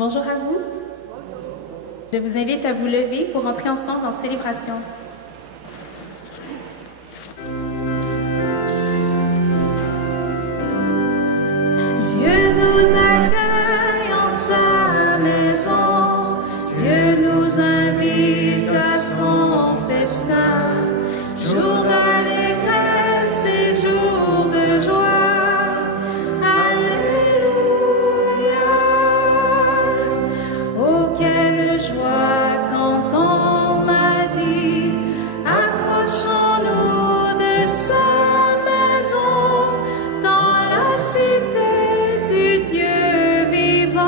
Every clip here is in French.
Bonjour à vous. Je vous invite à vous lever pour entrer ensemble en célébration. Dieu nous accueille en sa maison, Dieu nous invite à son festin, jour d'allégresse et jour de joie. Alléluia. Oh, quelle joie quand on m'a dit, approchons-nous de sa maison, dans la cité du Dieu vivant.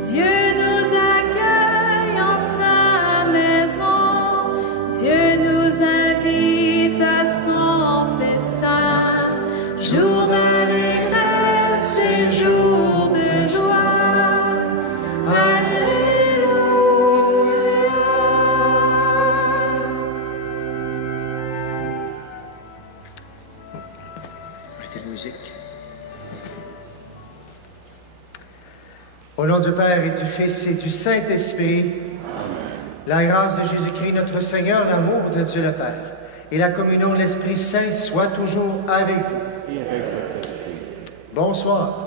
Dieu nous accueille en sa maison, Dieu nous invite à son festin, jour d'allégresse et jour de joie. Alléluia. Arrêtez la musique. Au nom du Père et du Fils et du Saint-Esprit, la grâce de Jésus-Christ, notre Seigneur, l'amour de Dieu le Père et la communion de l'Esprit Saint soient toujours avec vous. Et avec votre esprit. Bonsoir.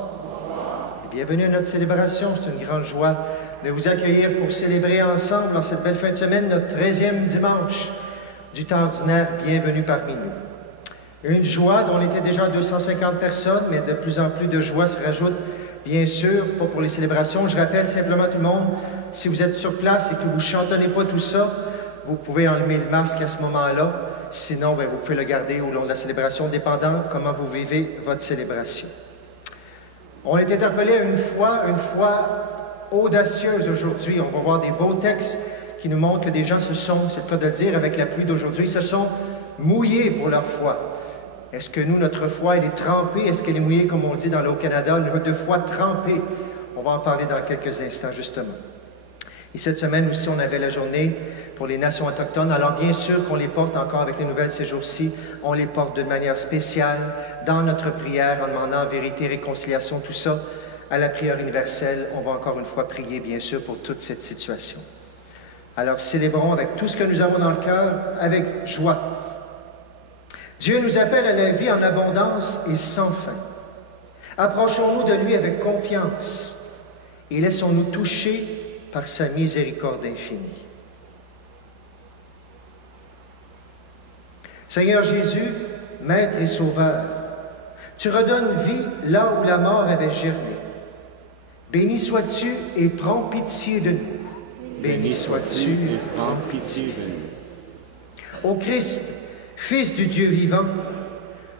Et bienvenue à notre célébration. C'est une grande joie de vous accueillir pour célébrer ensemble, en cette belle fin de semaine, notre 13e dimanche du temps ordinaire. Bienvenue parmi nous. Une joie dont on était déjà 250 personnes, mais de plus en plus de joie se rajoute, bien sûr, pas pour les célébrations. Je rappelle simplement tout le monde, si vous êtes sur place et que vous ne chantonnez pas tout ça, vous pouvez enlever le masque à ce moment-là. Sinon, bien, vous pouvez le garder au long de la célébration, dépendant comment vous vivez votre célébration. On est interpellé à une foi audacieuse aujourd'hui. On va voir des beaux textes qui nous montrent que des gens se sont, c'est le cas de le dire, avec la pluie d'aujourd'hui, se sont mouillés pour leur foi. Est-ce que nous, notre foi, elle est trempée? Est-ce qu'elle est mouillée, comme on le dit dans le Haut-Canada, une foi trempée? On va en parler dans quelques instants, justement. Et cette semaine aussi, on avait la journée pour les nations autochtones. Alors, bien sûr qu'on les porte encore avec les nouvelles ces jours-ci. On les porte de manière spéciale dans notre prière, en demandant vérité, réconciliation, tout ça. À la prière universelle, on va encore une fois prier, bien sûr, pour toute cette situation. Alors, célébrons avec tout ce que nous avons dans le cœur, avec joie. Dieu nous appelle à la vie en abondance et sans fin. Approchons-nous de lui avec confiance et laissons-nous toucher par sa miséricorde infinie. Seigneur Jésus, Maître et Sauveur, tu redonnes vie là où la mort avait germé. Béni sois-tu et prends pitié de nous. Béni sois-tu et prends pitié de nous. Ô Christ, Fils du Dieu vivant,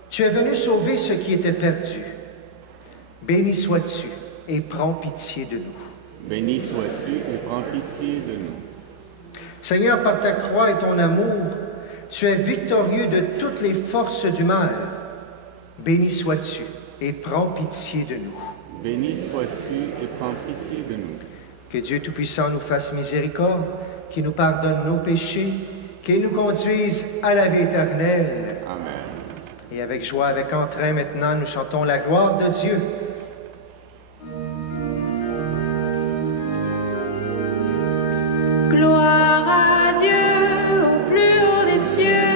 tu es venu sauver ce qui était perdu. Béni sois-tu et prends pitié de nous. Béni sois-tu et prends pitié de nous. Seigneur, par ta croix et ton amour, tu es victorieux de toutes les forces du mal. Béni sois-tu et prends pitié de nous. Béni sois-tu et prends pitié de nous. Que Dieu Tout-Puissant nous fasse miséricorde, qu'il nous pardonne nos péchés, qu'il nous conduise à la vie éternelle. Amen. Et avec joie, avec entrain, maintenant, nous chantons la gloire de Dieu. Gloire à Dieu au plus haut des cieux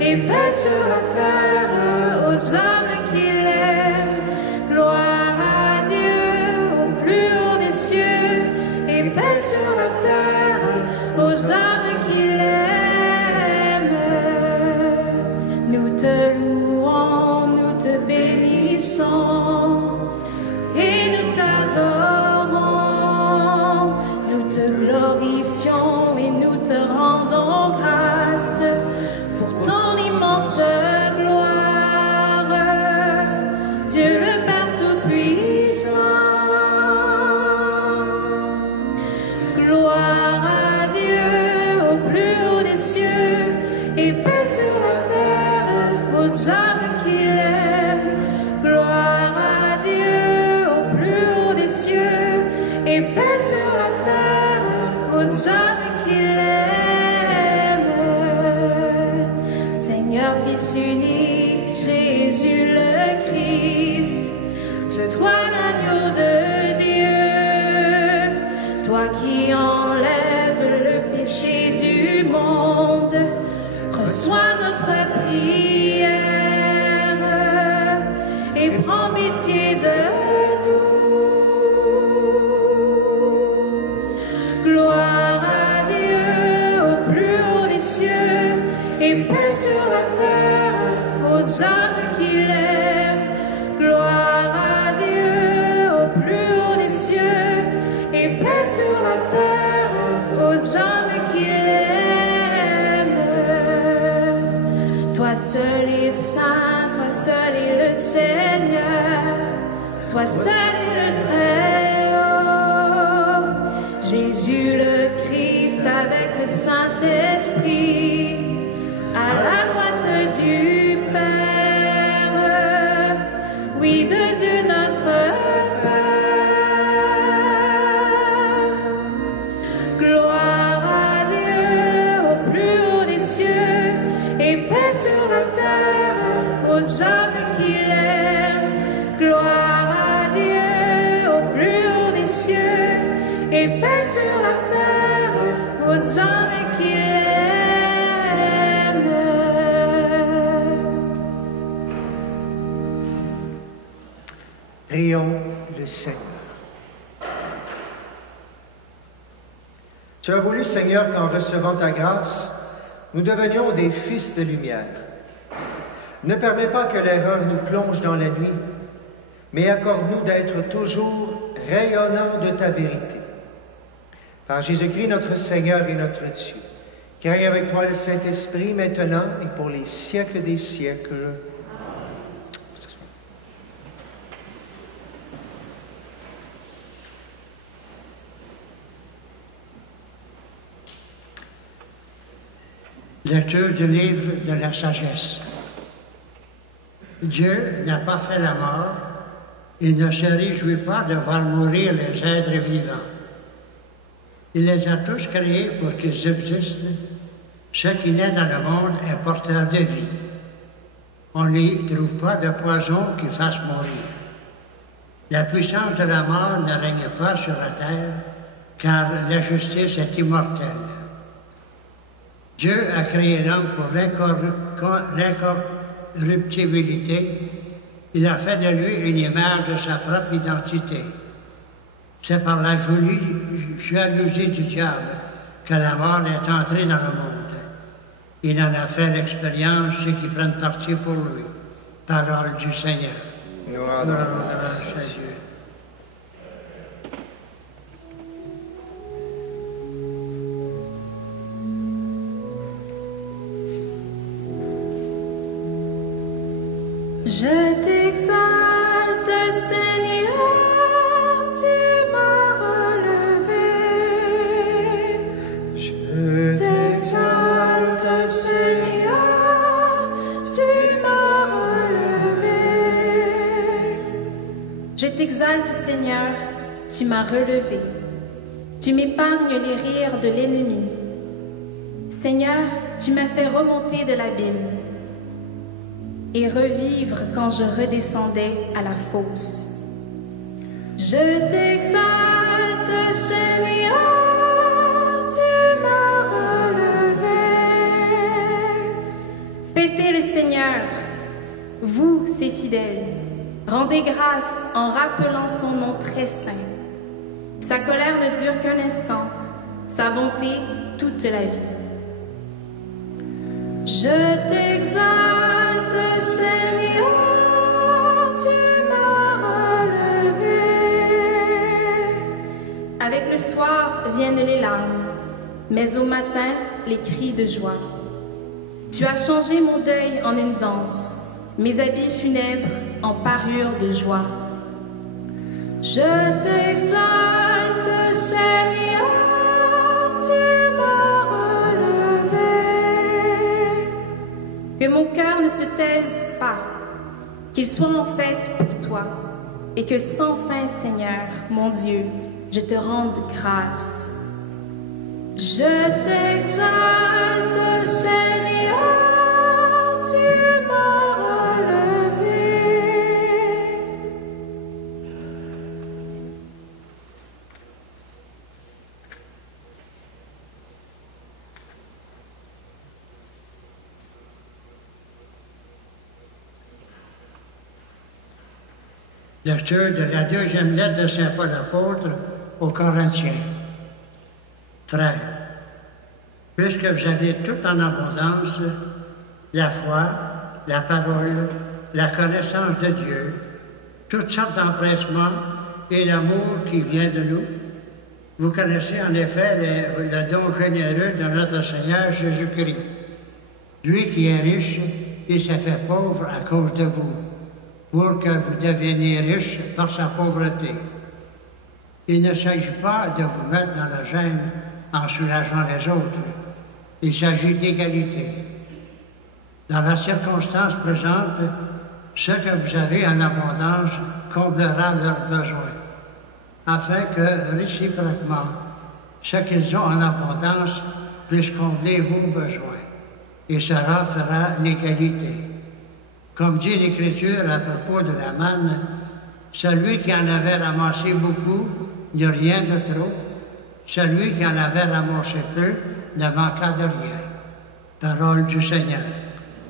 et paix sur la terre aux âmes qu'il aime. Gloire à Dieu au plus haut des cieux et paix sur la terre aux âmes qu'il aime. Nous te louons, nous te bénissons et nous t'adorons. Nous te glorifions et nous te rendons grâce pour ton immense gloire. Dieu le Père Tout-Puissant. Gloire à Dieu au plus haut des cieux et paix sur la terre aux âmes qu'il aime. Gloire à Dieu au plus haut des cieux et paix sur la terre aux âmes qu'il aime. Seigneur, Fils unique, Jésus le Christ, c'est toi l'agneau de Dieu. la terre aux hommes qui l'aiment. Toi seul est saint, toi seul est le Seigneur, toi seul est le Très-Haut. Jésus le Christ avec le Saint-Esprit, à la droite du Père, oui, de Dieu notre Père. Gloire à Dieu au plus haut des cieux, et paix sur la terre aux hommes qui l'aiment. Gloire à Dieu au plus haut des cieux, et paix sur la terre aux hommes qui l'aiment. Prions le Seigneur. Tu as voulu, Seigneur, qu'en recevant ta grâce, nous devenions des fils de lumière. Ne permets pas que l'erreur nous plonge dans la nuit, mais accorde-nous d'être toujours rayonnants de ta vérité. Par Jésus-Christ, notre Seigneur et notre Dieu, qui règne avec toi le Saint-Esprit, maintenant et pour les siècles des siècles. Lecture du livre de la sagesse. Dieu n'a pas fait la mort, il ne se réjouit pas de voir mourir les êtres vivants. Il les a tous créés pour qu'ils subsistent. Ce qui naît dans le monde est porteur de vie. On n'y trouve pas de poison qui fasse mourir. La puissance de la mort ne règne pas sur la terre, car la justice est immortelle. Dieu a créé l'homme pour l'incorruptibilité. Il a fait de lui une image de sa propre identité. C'est par la jalousie du diable que la mort est entrée dans le monde. Il en a fait l'expérience ceux qui prennent parti pour lui. Parole du Seigneur. Nous rendons grâce à Dieu. Je t'exalte, Seigneur, tu m'as relevé. Je t'exalte, Seigneur, tu m'as relevé. Je t'exalte, Seigneur, tu m'as relevé. Tu m'épargnes les rires de l'ennemi. Seigneur, tu m'as fait remonter de l'abîme et revivre quand je redescendais à la fosse. Je t'exalte, Seigneur, tu m'as relevé. Fêtez le Seigneur, vous, ses fidèles. Rendez grâce en rappelant son nom très saint. Sa colère ne dure qu'un instant, sa bonté toute la vie. Je t'exalte, Seigneur, tu m'as relevé. Avec le soir viennent les larmes, mais au matin, les cris de joie. Tu as changé mon deuil en une danse, mes habits funèbres en parure de joie. Je t'exalte, Seigneur, tu m'as relevé. Que mon cœur ne se taise pas, qu'il soit en fête pour toi, et que sans fin, Seigneur, mon Dieu, je te rende grâce. Je t'exalte, Seigneur, tu m'as relevé. Lecture de la deuxième lettre de Saint Paul apôtre aux Corinthiens. Frères, puisque vous avez tout en abondance, la foi, la parole, la connaissance de Dieu, toutes sortes d'empressements et l'amour qui vient de nous, Vous connaissez en effet le don généreux de notre Seigneur Jésus-Christ. Lui qui est riche, il s'est fait pauvre à cause de vous, pour que vous deveniez riches par sa pauvreté. Il ne s'agit pas de vous mettre dans la gêne en soulageant les autres. Il s'agit d'égalité. Dans la circonstance présente, ce que vous avez en abondance comblera leurs besoins, afin que, réciproquement, ce qu'ils ont en abondance puisse combler vos besoins. Et cela fera l'égalité. Comme dit l'Écriture à propos de la manne, celui qui en avait ramassé beaucoup n'a rien de trop, celui qui en avait ramassé peu ne manqua de rien. Parole du Seigneur.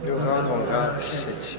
Nous rendons grâce à Dieu.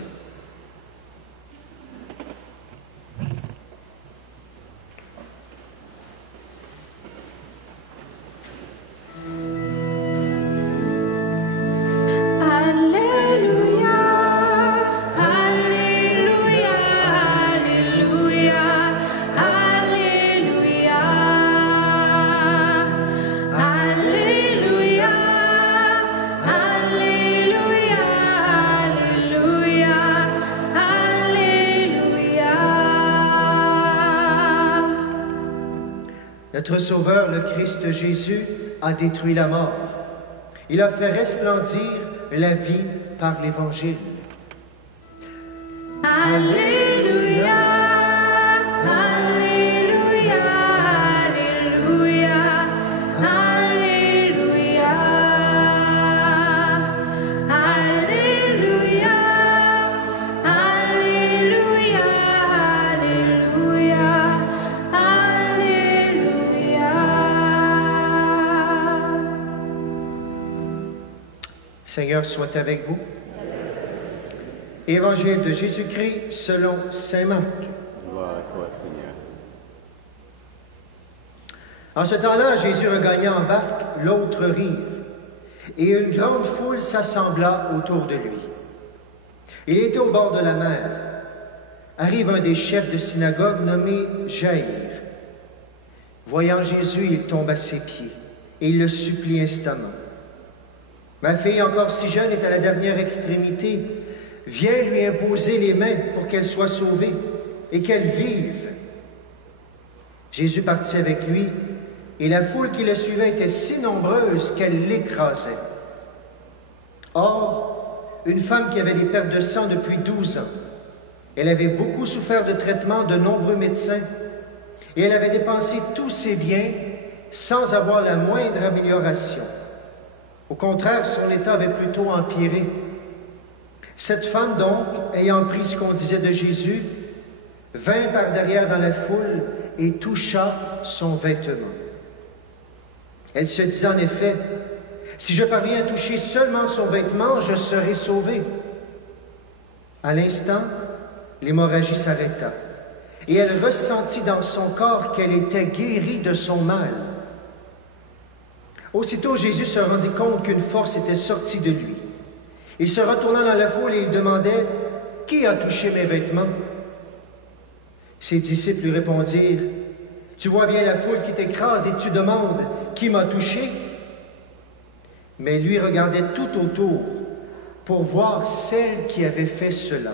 Notre Sauveur, le Christ Jésus, a détruit la mort. Il a fait resplendir la vie par l'Évangile. Alléluia, Alléluia, Alléluia, Alléluia, Alléluia, Alléluia, Alléluia, Alléluia. Seigneur soit avec vous. Évangile de Jésus-Christ selon saint Marc. Gloire à toi, Seigneur. En ce temps-là, Jésus regagna en barque l'autre rive, et une grande foule s'assembla autour de lui. Il était au bord de la mer. Arrive un des chefs de synagogue nommé Jaïr. Voyant Jésus, il tombe à ses pieds, et il le supplie instamment. « Ma fille, encore si jeune, est à la dernière extrémité. Viens lui imposer les mains pour qu'elle soit sauvée et qu'elle vive. » Jésus partit avec lui, et la foule qui le suivait était si nombreuse qu'elle l'écrasait. Or, une femme qui avait des pertes de sang depuis 12 ans, elle avait beaucoup souffert de traitements de nombreux médecins, et elle avait dépensé tous ses biens sans avoir la moindre amélioration. Au contraire, son état avait plutôt empiré. Cette femme, donc, ayant pris ce qu'on disait de Jésus, vint par derrière dans la foule et toucha son vêtement. Elle se disait en effet, « Si je parviens à toucher seulement son vêtement, je serai sauvée. » À l'instant, l'hémorragie s'arrêta, et elle ressentit dans son corps qu'elle était guérie de son mal. Aussitôt, Jésus se rendit compte qu'une force était sortie de lui. Il se retourna dans la foule et il demandait, « Qui a touché mes vêtements? » Ses disciples lui répondirent, « Tu vois bien la foule qui t'écrase et tu demandes, « Qui m'a touché? » Mais lui regardait tout autour pour voir celle qui avait fait cela.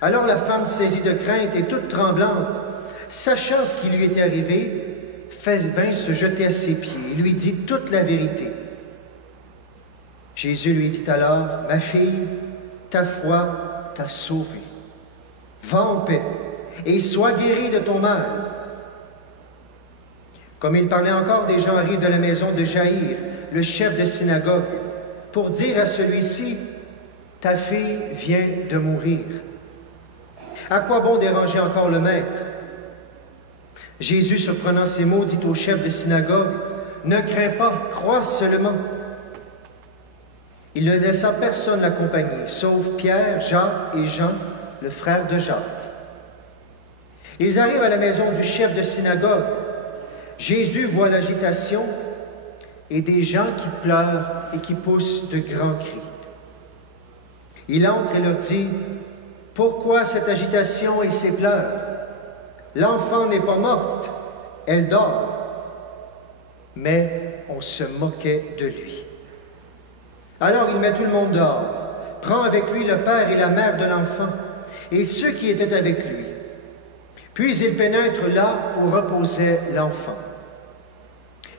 Alors la femme, saisie de crainte et toute tremblante, sachant ce qui lui était arrivé, vint se jeter à ses pieds et lui dit toute la vérité. Jésus lui dit alors, « Ma fille, ta foi t'a sauvée. Va en paix et sois guérie de ton mal. » Comme il parlait encore, des gens arrivent de la maison de Jaïr, le chef de synagogue, pour dire à celui-ci, « Ta fille vient de mourir. À quoi bon déranger encore le maître? » Jésus, surprenant ces mots, dit au chef de synagogue, « Ne crains pas, crois seulement. » Il ne laissa personne l'accompagner, sauf Pierre, Jacques et Jean, le frère de Jacques. Ils arrivent à la maison du chef de synagogue. Jésus voit l'agitation et des gens qui pleurent et qui poussent de grands cris. Il entre et leur dit, « Pourquoi cette agitation et ces pleurs? L'enfant n'est pas morte, Elle dort. Mais on se moquait de lui. Alors il met tout le monde dehors, prend avec lui le père et la mère de l'enfant, et ceux qui étaient avec lui. Puis il pénètre là où reposait l'enfant.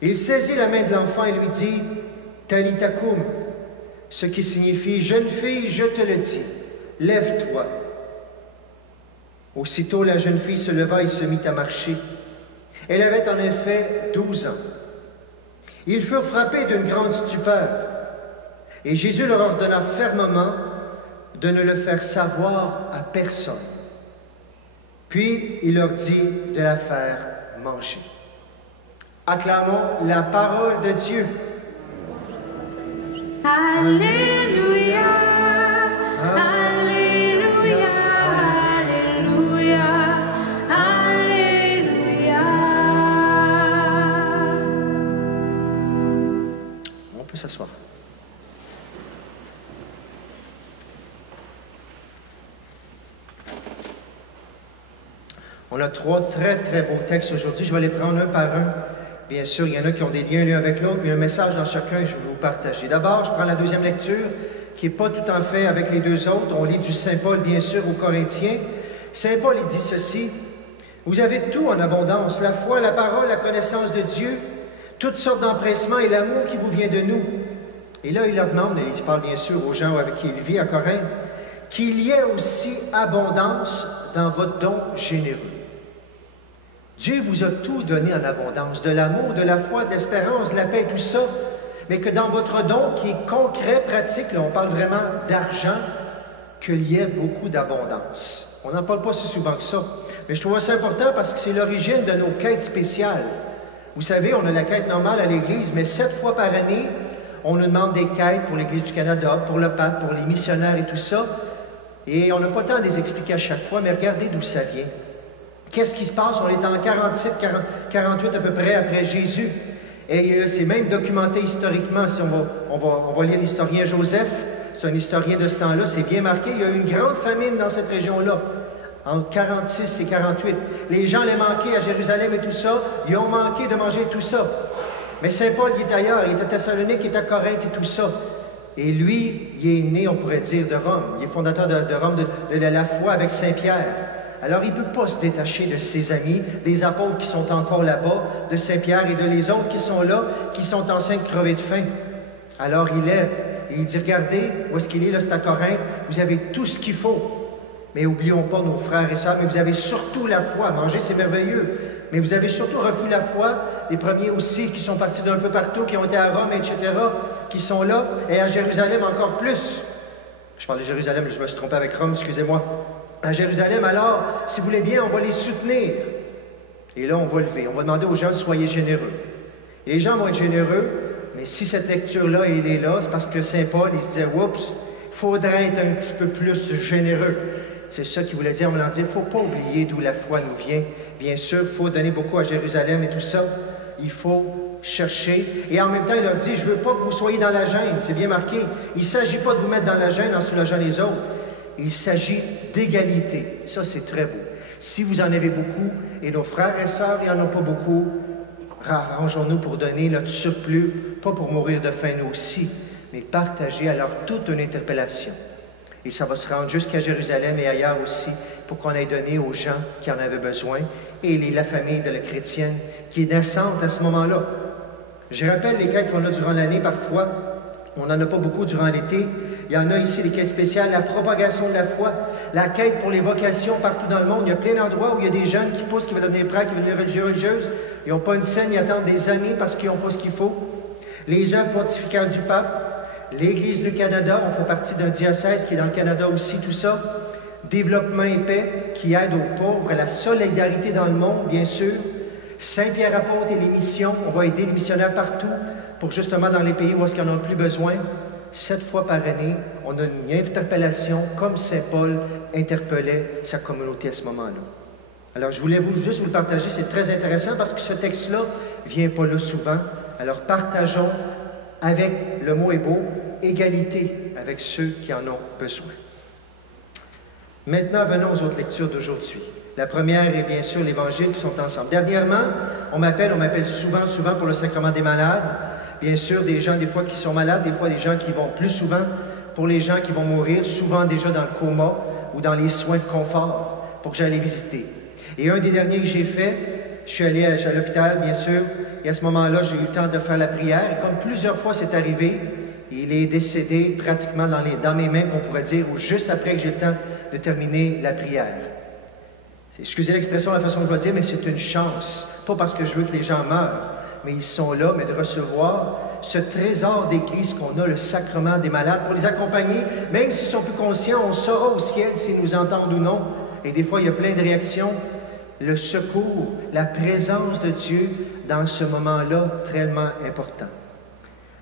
Il saisit la main de l'enfant et lui dit, « Talitha koum », ce qui signifie « Jeune fille, je te le dis, lève-toi ». Aussitôt la jeune fille se leva et se mit à marcher. Elle avait en effet 12 ans. Ils furent frappés d'une grande stupeur, et Jésus leur ordonna fermement de ne le faire savoir à personne. Puis il leur dit de la faire manger. Acclamons la parole de Dieu. Alléluia, Alléluia, Alléluia, Alléluia. On peut s'asseoir. On a 3 très beaux textes aujourd'hui. Je vais les prendre un par un. Bien sûr, il y en a qui ont des liens l'un avec l'autre, mais un message dans chacun, je vais vous partager. D'abord, je prends la deuxième lecture, qui n'est pas tout en fait avec les deux autres. On lit du Saint Paul, bien sûr, aux Corinthiens. Saint Paul, il dit ceci, « Vous avez tout en abondance, la foi, la parole, la connaissance de Dieu, toutes sortes d'empressements et l'amour qui vous vient de nous. » Et là, il leur demande, et il parle bien sûr aux gens avec qui il vit à Corinthe, « qu'il y ait aussi abondance dans votre don généreux. » Dieu vous a tout donné en abondance, de l'amour, de la foi, de l'espérance, de la paix, tout ça, mais que dans votre don qui est concret, pratique, là on parle vraiment d'argent, qu'il y ait beaucoup d'abondance. On n'en parle pas si souvent que ça, mais je trouve ça important parce que c'est l'origine de nos quêtes spéciales. Vous savez, on a la quête normale à l'Église, mais 7 fois par année, on nous demande des quêtes pour l'Église du Canada, pour le pape, pour les missionnaires et tout ça, et on n'a pas le temps de les expliquer à chaque fois, mais regardez d'où ça vient. Qu'est-ce qui se passe? On est en 47, 48 à peu près après Jésus. Et c'est même documenté historiquement. Si on va lire l'historien Joseph, c'est un historien de ce temps-là, c'est bien marqué. Il y a eu une grande famine dans cette région-là, entre 46 et 48. Les gens allaient manquer à Jérusalem et tout ça. Ils ont manqué de manger tout ça. Mais Saint Paul, il est ailleurs. Il est à Thessalonique, il est à Corinthe et tout ça. Et lui, il est né, on pourrait dire, de Rome. Il est fondateur de Rome, de la foi avec Saint-Pierre. Alors, il ne peut pas se détacher de ses amis, des apôtres qui sont encore là-bas, de Saint-Pierre et de les autres qui sont là, qui sont en train de crever de faim. Alors, il lève et il dit, regardez, où est-ce qu'il est, là, c'est à Corinthe, vous avez tout ce qu'il faut. Mais n'oublions pas nos frères et sœurs, mais vous avez surtout la foi. Manger, c'est merveilleux. Mais vous avez surtout reçu la foi, les premiers aussi qui sont partis d'un peu partout, qui ont été à Rome, etc., qui sont là, et à Jérusalem encore plus. Je parlais de Jérusalem, je me suis trompé avec Rome, excusez-moi. À Jérusalem, alors, si vous voulez bien, on va les soutenir. Et là, on va lever. On va demander aux gens, soyez généreux. Et les gens vont être généreux, mais si cette lecture-là, elle est là, c'est parce que Saint Paul, il se disait, oups, il faudrait être un petit peu plus généreux. C'est ça qu'il voulait dire. On va dire, il ne faut pas oublier d'où la foi nous vient. Bien sûr, il faut donner beaucoup à Jérusalem et tout ça. Il faut chercher. Et en même temps, il leur dit, je ne veux pas que vous soyez dans la gêne. C'est bien marqué. Il ne s'agit pas de vous mettre dans la gêne en soulageant les autres. Il s'agit d'égalité. Ça, c'est très beau. Si vous en avez beaucoup, et nos frères et sœurs, il n'y en a pas beaucoup, arrangeons-nous pour donner notre surplus, pas pour mourir de faim nous aussi, mais partager alors toute une interpellation. Et ça va se rendre jusqu'à Jérusalem et ailleurs aussi, pour qu'on ait donné aux gens qui en avaient besoin, et la famille de la chrétienne qui est naissante à ce moment-là. Je rappelle les quêtes qu'on a durant l'année parfois. On n'en a pas beaucoup durant l'été. Il y en a ici, les quêtes spéciales, la propagation de la foi, la quête pour les vocations partout dans le monde. Il y a plein d'endroits où il y a des jeunes qui poussent, qui veulent devenir prêtres, qui veulent devenir religieuses. Ils n'ont pas une scène, ils attendent des années parce qu'ils n'ont pas ce qu'il faut. Les œuvres pontificales du pape, l'Église du Canada, on fait partie d'un diocèse qui est dans le Canada aussi, tout ça. Développement et paix qui aide aux pauvres, à la solidarité dans le monde, bien sûr. Saint-Pierre apôtre et les missions, on va aider les missionnaires partout pour justement dans les pays où est-ce qu'ils en ont le plus besoin. 7 fois par année, on a une interpellation comme Saint Paul interpellait sa communauté à ce moment-là. Alors, je voulais juste vous le partager, c'est très intéressant parce que ce texte-là ne vient pas là souvent. Alors, partageons avec, le mot est beau, égalité avec ceux qui en ont besoin. Maintenant, venons aux autres lectures d'aujourd'hui. La première est bien sûr l'Évangile qui sont ensemble. Dernièrement, on m'appelle souvent pour le sacrement des malades. Bien sûr, des gens des fois qui sont malades, des fois des gens qui vont plus souvent pour les gens qui vont mourir, souvent déjà dans le coma ou dans les soins de confort, pour que j'aille les visiter. Et un des derniers que j'ai fait, je suis allé à l'hôpital, bien sûr, et à ce moment-là, j'ai eu le temps de faire la prière. Et comme plusieurs fois c'est arrivé, il est décédé pratiquement dans mes mains, qu'on pourrait dire, ou juste après que j'ai le temps de terminer la prière. Excusez l'expression, la façon que je dois dire, mais c'est une chance. Pas parce que je veux que les gens meurent, mais ils sont là, mais de recevoir ce trésor d'Église qu'on a, le sacrement des malades, pour les accompagner, même s'ils sont plus conscients, on saura au ciel s'ils nous entendent ou non. Et des fois, il y a plein de réactions. Le secours, la présence de Dieu dans ce moment-là, tellement important.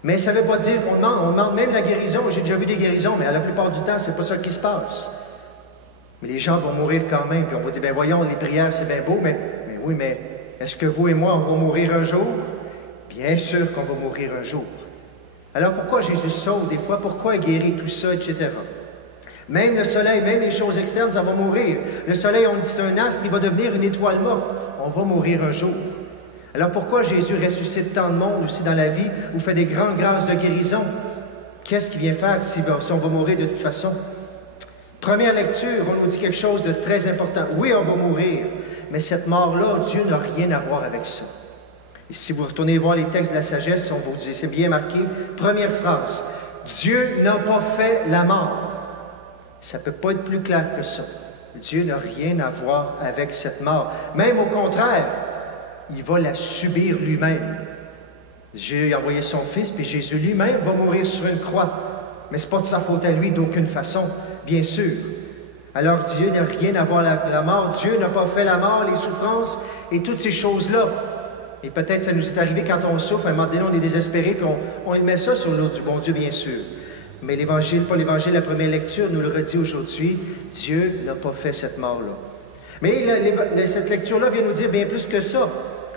Mais ça ne veut pas dire qu'on demande. On demande même la guérison. J'ai déjà vu des guérisons, mais à la plupart du temps, c'est pas ça qui se passe. Mais les gens vont mourir quand même. Puis on va dire, bien voyons, les prières, c'est bien beau, mais oui, mais est-ce que vous et moi, on va mourir un jour? Bien sûr qu'on va mourir un jour. Alors pourquoi Jésus sauve des fois? Pourquoi il guérit tout ça, etc.? Même le soleil, même les choses externes, ça va mourir. Le soleil, on dit c'est un astre, il va devenir une étoile morte. On va mourir un jour. Alors pourquoi Jésus ressuscite tant de monde aussi dans la vie ou fait des grandes grâces de guérison? Qu'est-ce qu'il vient faire si on va mourir de toute façon? Première lecture, on nous dit quelque chose de très important. Oui, on va mourir, mais cette mort-là, Dieu n'a rien à voir avec ça. Et si vous retournez voir les textes de la sagesse, on vous dit, c'est bien marqué, première phrase, Dieu n'a pas fait la mort. Ça ne peut pas être plus clair que ça. Dieu n'a rien à voir avec cette mort. Même au contraire, il va la subir lui-même. Dieu a envoyé son Fils, puis Jésus lui-même va mourir sur une croix. Mais ce n'est pas de sa faute à lui d'aucune façon, bien sûr. Alors Dieu n'a rien à voir avec la mort. Dieu n'a pas fait la mort, les souffrances et toutes ces choses-là. Et peut-être ça nous est arrivé quand on souffre, à un moment donné, on est désespéré, puis on met ça sur l'autre du bon Dieu, bien sûr. Mais l'Évangile, pas l'Évangile, la première lecture nous le redit aujourd'hui, Dieu n'a pas fait cette mort-là. Mais cette lecture-là vient nous dire bien plus que ça.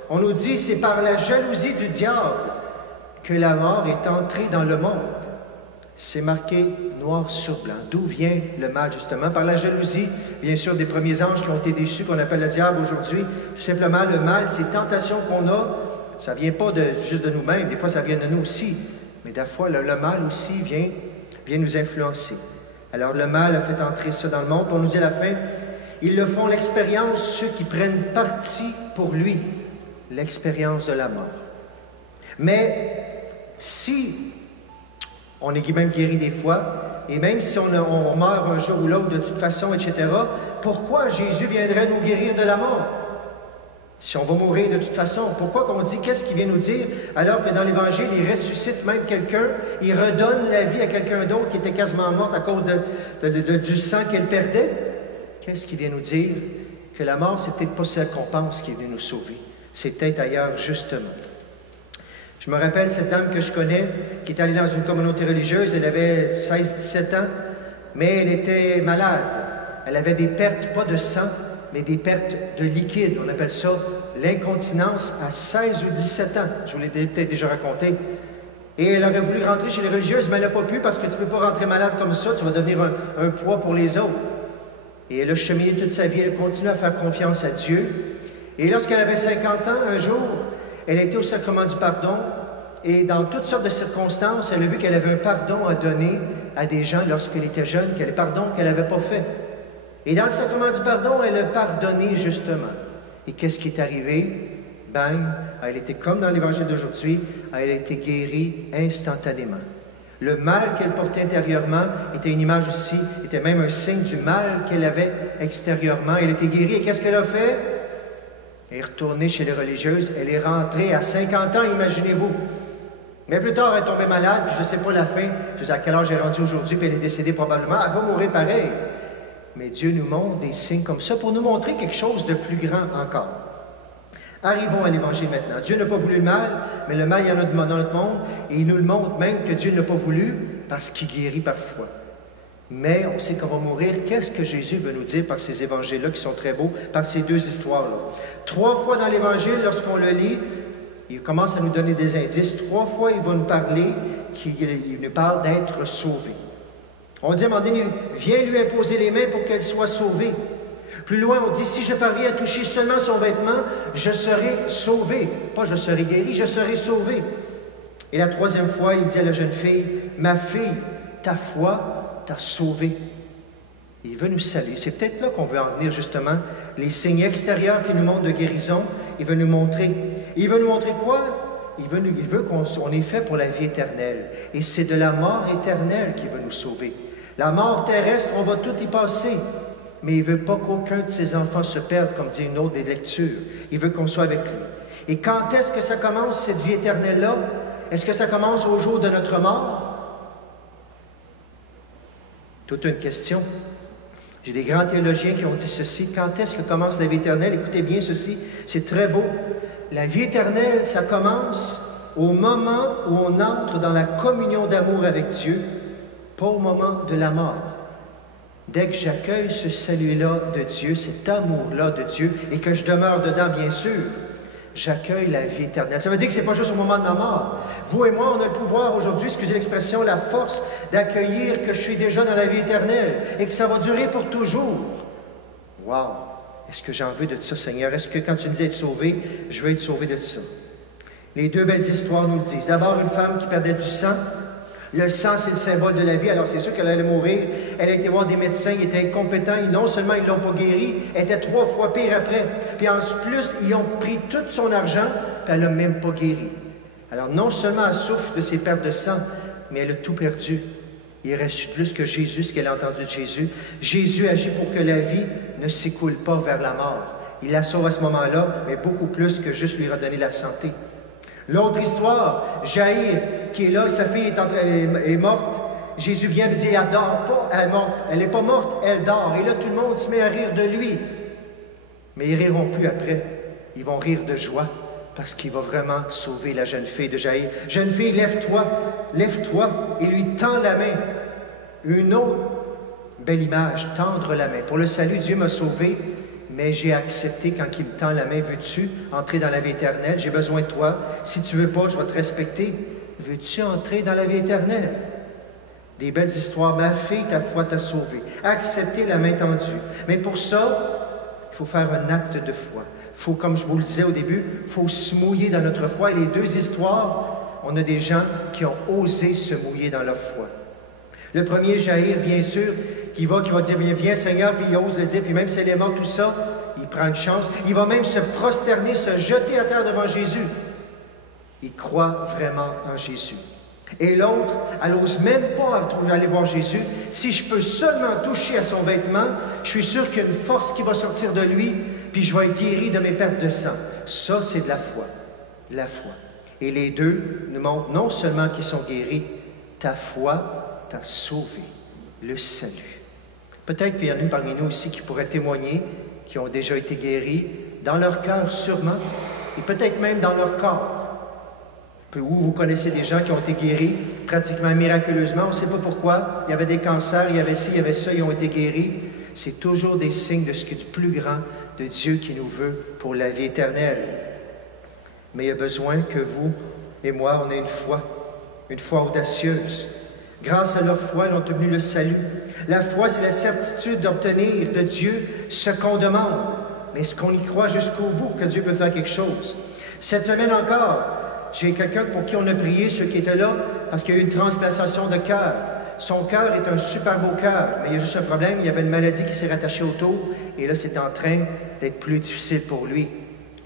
On nous dit, c'est par la jalousie du diable que la mort est entrée dans le monde. C'est marqué noir sur blanc. D'où vient le mal, justement? Par la jalousie, bien sûr, des premiers anges qui ont été déçus, qu'on appelle le diable aujourd'hui. Tout simplement, le mal, ces tentations qu'on a, ça ne vient pas juste de nous-mêmes. Des fois, ça vient de nous aussi. Mais des fois, le mal aussi vient nous influencer. Alors, le mal a fait entrer ça dans le monde. On nous dit à la fin, ils le font l'expérience, ceux qui prennent parti pour lui, l'expérience de la mort. Mais si on est même guéri des fois, et même si on meurt un jour ou l'autre de toute façon, etc., pourquoi Jésus viendrait nous guérir de la mort? Si on va mourir de toute façon, pourquoi qu'on dit, qu'est-ce qu'il vient nous dire, alors que dans l'Évangile, il ressuscite même quelqu'un, il redonne la vie à quelqu'un d'autre qui était quasiment mort à cause du sang qu'elle perdait? Qu'est-ce qu'il vient nous dire? Que la mort, c'est peut-être pas celle qu'on pense qui est venue nous sauver. C'est peut-être ailleurs, justement. Je me rappelle cette dame que je connais, qui est allée dans une communauté religieuse, elle avait 16-17 ans, mais elle était malade. Elle avait des pertes, pas de sang, mais des pertes de liquide. On appelle ça l'incontinence à 16 ou 17 ans. Je vous l'ai peut-être déjà raconté. Et elle aurait voulu rentrer chez les religieuses, mais elle n'a pas pu parce que tu ne peux pas rentrer malade comme ça, tu vas devenir un poids pour les autres. Et elle a cheminé toute sa vie, elle continue à faire confiance à Dieu. Et lorsqu'elle avait 50 ans, un jour, elle était au sacrement du pardon, et dans toutes sortes de circonstances, elle a vu qu'elle avait un pardon à donner à des gens lorsqu'elle était jeune, pardon qu'elle n'avait pas fait. Et dans le sacrement du pardon, elle a pardonné justement. Et qu'est-ce qui est arrivé? Bang! Elle était comme dans l'Évangile d'aujourd'hui, elle a été guérie instantanément. Le mal qu'elle portait intérieurement était une image aussi, était même un signe du mal qu'elle avait extérieurement. Elle a été guérie, et qu'est-ce qu'elle a fait? Elle est retournée chez les religieuses, elle est rentrée à 50 ans, imaginez-vous. Mais plus tard, elle est tombée malade, puis je ne sais pas la fin, je sais à quel âge elle est rendue aujourd'hui, puis elle est décédée probablement, elle va mourir pareil. Mais Dieu nous montre des signes comme ça pour nous montrer quelque chose de plus grand encore. Arrivons à l'Évangile maintenant. Dieu n'a pas voulu le mal, mais le mal, il y en a dans notre monde, et il nous le montre même que Dieu n'a pas voulu parce qu'il guérit parfois. Mais on sait qu'on va mourir. Qu'est-ce que Jésus veut nous dire par ces évangiles-là qui sont très beaux, par ces deux histoires-là? 3 fois dans l'Évangile, lorsqu'on le lit, il commence à nous donner des indices. 3 fois, il va nous parler, il nous parle d'être sauvé. On dit à un moment donné, viens lui imposer les mains pour qu'elle soit sauvée. Plus loin, on dit, si je parviens à toucher seulement son vêtement, je serai sauvé. Pas je serai guéri, je serai sauvé. Et la troisième fois, il dit à la jeune fille, ma fille, ta foi t'a sauvée. Il veut nous saluer. C'est peut-être là qu'on veut en venir justement. Les signes extérieurs qui nous montrent de guérison, il veut nous montrer. Il veut nous montrer quoi? Il veut qu'on est fait pour la vie éternelle. Et c'est de la mort éternelle qu'il veut nous sauver. La mort terrestre, on va tout y passer. Mais il ne veut pas qu'aucun de ses enfants se perde, comme dit une autre des lectures. Il veut qu'on soit avec lui. Et quand est-ce que ça commence, cette vie éternelle-là? Est-ce que ça commence au jour de notre mort? Toute une question. J'ai des grands théologiens qui ont dit ceci. Quand est-ce que commence la vie éternelle? Écoutez bien ceci, c'est très beau. La vie éternelle, ça commence au moment où on entre dans la communion d'amour avec Dieu, pas au moment de la mort. Dès que j'accueille ce salut-là de Dieu, cet amour-là de Dieu, et que je demeure dedans, bien sûr, j'accueille la vie éternelle. Ça veut dire que ce n'est pas juste au moment de ma mort. Vous et moi, on a le pouvoir aujourd'hui, excusez l'expression, la force d'accueillir que je suis déjà dans la vie éternelle et que ça va durer pour toujours. Wow! Est-ce que j'en veux de ça, Seigneur? Est-ce que quand tu me dis être sauvé, je veux être sauvé de ça? Les deux belles histoires nous le disent. D'abord, une femme qui perdait du sang. Le sang, c'est le symbole de la vie. Alors, c'est sûr qu'elle allait mourir. Elle a été voir des médecins, ils étaient incompétents. Non seulement ils ne l'ont pas guérie, elle était 3 fois pire après. Puis en plus, ils ont pris tout son argent, puis elle n'a même pas guéri. Alors, non seulement elle souffre de ses pertes de sang, mais elle a tout perdu. Il reste plus que Jésus, ce qu'elle a entendu de Jésus. Jésus agit pour que la vie ne s'écoule pas vers la mort. Il la sauve à ce moment-là, mais beaucoup plus que juste lui redonner la santé. L'autre histoire, Jaïr, qui est là, sa fille est morte. Jésus vient et dit, elle dort pas, elle est morte. Elle n'est pas morte, elle dort. Et là, tout le monde se met à rire de lui. Mais ils ne riront plus après. Ils vont rire de joie parce qu'il va vraiment sauver la jeune fille de Jaïr. Jeune fille, lève-toi, et lui tend la main. Une autre belle image, tendre la main. Pour le salut, Dieu m'a sauvé, mais j'ai accepté quand il me tend la main. Veux-tu entrer dans la vie éternelle? J'ai besoin de toi. Si tu ne veux pas, je vais te respecter. Veux-tu entrer dans la vie éternelle? Des belles histoires. Ma fille, ta foi t'a sauvé. Accepter la main tendue. Mais pour ça, il faut faire un acte de foi. Il faut, comme je vous le disais au début, il faut se mouiller dans notre foi. Et les deux histoires, on a des gens qui ont osé se mouiller dans leur foi. Le premier, Jaïr, bien sûr, qui va dire, viens Seigneur, puis il ose le dire, puis même si elle est morte, tout ça, il prend une chance. Il va même se prosterner, se jeter à terre devant Jésus. Il croit vraiment en Jésus. Et l'autre, elle n'ose même pas aller voir Jésus. Si je peux seulement toucher à son vêtement, je suis sûr qu'il y a une force qui va sortir de lui, puis je vais être guéri de mes pertes de sang. Ça, c'est de la foi. La foi. Et les deux nous montrent non seulement qu'ils sont guéris, ta foi t'a sauvé. Le salut. Peut-être qu'il y en a parmi nous ici qui pourraient témoigner, qui ont déjà été guéris, dans leur cœur sûrement, et peut-être même dans leur corps. Ou vous connaissez des gens qui ont été guéris pratiquement miraculeusement, on ne sait pas pourquoi, il y avait des cancers, il y avait ci, il y avait ça, ils ont été guéris. C'est toujours des signes de ce qui est du plus grand de Dieu qui nous veut pour la vie éternelle. Mais il y a besoin que vous et moi, on ait une foi audacieuse. Grâce à leur foi, ils ont obtenu le salut. La foi, c'est la certitude d'obtenir de Dieu ce qu'on demande. Mais est-ce qu'on y croit jusqu'au bout que Dieu peut faire quelque chose? Cette semaine encore, j'ai quelqu'un pour qui on a prié, ceux qui étaient là, parce qu'il y a eu une transplantation de cœur. Son cœur est un super beau cœur, mais il y a juste un problème, il y avait une maladie qui s'est rattachée autour, et là, c'est en train d'être plus difficile pour lui.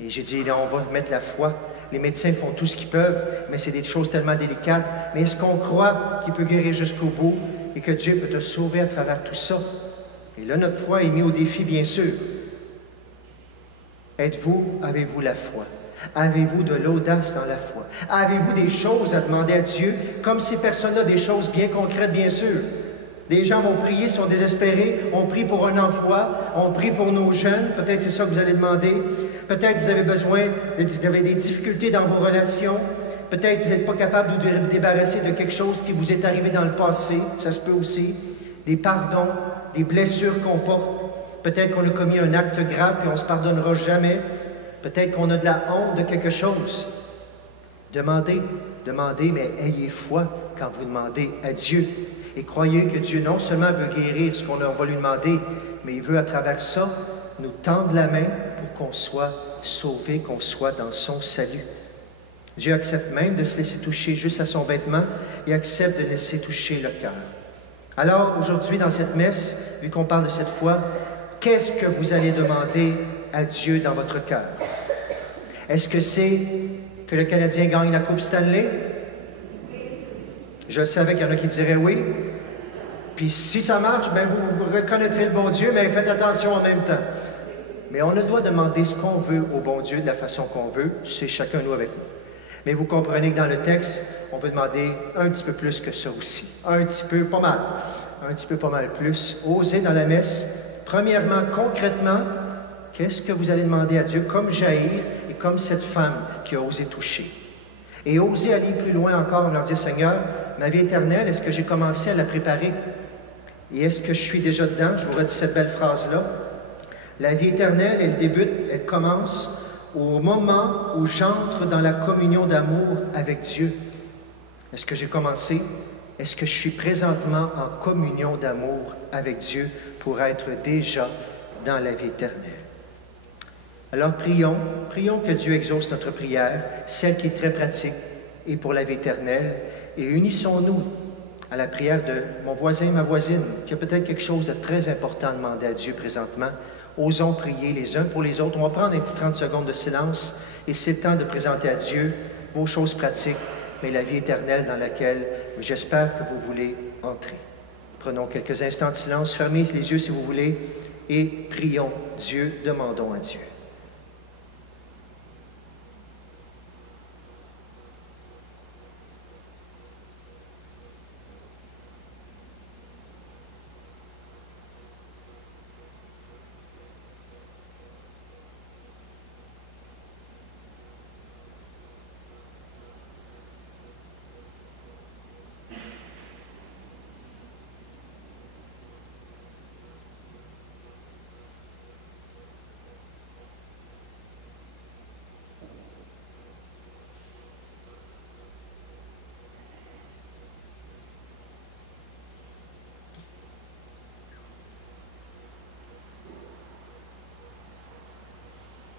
Et j'ai dit, là, on va mettre la foi. Les médecins font tout ce qu'ils peuvent, mais c'est des choses tellement délicates. Mais est-ce qu'on croit qu'il peut guérir jusqu'au bout et que Dieu peut te sauver à travers tout ça? Et là, notre foi est mise au défi, bien sûr. Avez-vous la foi? Avez-vous de l'audace dans la foi? Avez-vous des choses à demander à Dieu, comme ces personnes-là, des choses bien concrètes, bien sûr? Des gens vont prier, sont désespérés, on prie pour un emploi, on prie pour nos jeunes, peut-être c'est ça que vous allez demander. Peut-être vous avez besoin, vous avez des difficultés dans vos relations, peut-être vous n'êtes pas capable de vous débarrasser de quelque chose qui vous est arrivé dans le passé, ça se peut aussi. Des pardons, des blessures qu'on porte, peut-être qu'on a commis un acte grave et on ne se pardonnera jamais. Peut-être qu'on a de la honte de quelque chose. Demandez, mais ayez foi quand vous demandez à Dieu. Et croyez que Dieu non seulement veut guérir ce qu'on va lui demander, mais il veut à travers ça nous tende la main pour qu'on soit sauvé, qu'on soit dans son salut. Dieu accepte même de se laisser toucher juste à son vêtement et accepte de laisser toucher le cœur. Alors, aujourd'hui, dans cette messe, vu qu'on parle de cette foi, qu'est-ce que vous allez demander à Dieu dans votre cœur? Est-ce que c'est que le Canadien gagne la Coupe Stanley? Je savais qu'il y en a qui diraient oui. Puis si ça marche, bien vous reconnaîtrez le bon Dieu, mais faites attention en même temps. Mais on ne doit demander ce qu'on veut au bon Dieu de la façon qu'on veut, c'est chacun nous avec nous. Mais vous comprenez que dans le texte, on peut demander un petit peu plus que ça aussi. Un petit peu, pas mal. Un petit peu, pas mal plus. Osez dans la messe. Premièrement, concrètement, qu'est-ce que vous allez demander à Dieu, comme Jaïr et comme cette femme qui a osé toucher? Et osez aller plus loin encore, leur dire, Seigneur, ma vie éternelle, est-ce que j'ai commencé à la préparer? Et est-ce que je suis déjà dedans? Je vous redis cette belle phrase-là. La vie éternelle, elle débute, elle commence au moment où j'entre dans la communion d'amour avec Dieu. Est-ce que j'ai commencé? Est-ce que je suis présentement en communion d'amour avec Dieu pour être déjà dans la vie éternelle? Alors prions que Dieu exauce notre prière, celle qui est très pratique et pour la vie éternelle, et unissons-nous à la prière de mon voisin, ma voisine, qui a peut-être quelque chose de très important à demander à Dieu présentement. Osons prier les uns pour les autres. On va prendre un petit 30 secondes de silence et c'est le temps de présenter à Dieu vos choses pratiques, mais la vie éternelle dans laquelle j'espère que vous voulez entrer. Prenons quelques instants de silence, fermez les yeux si vous voulez et prions Dieu, demandons à Dieu.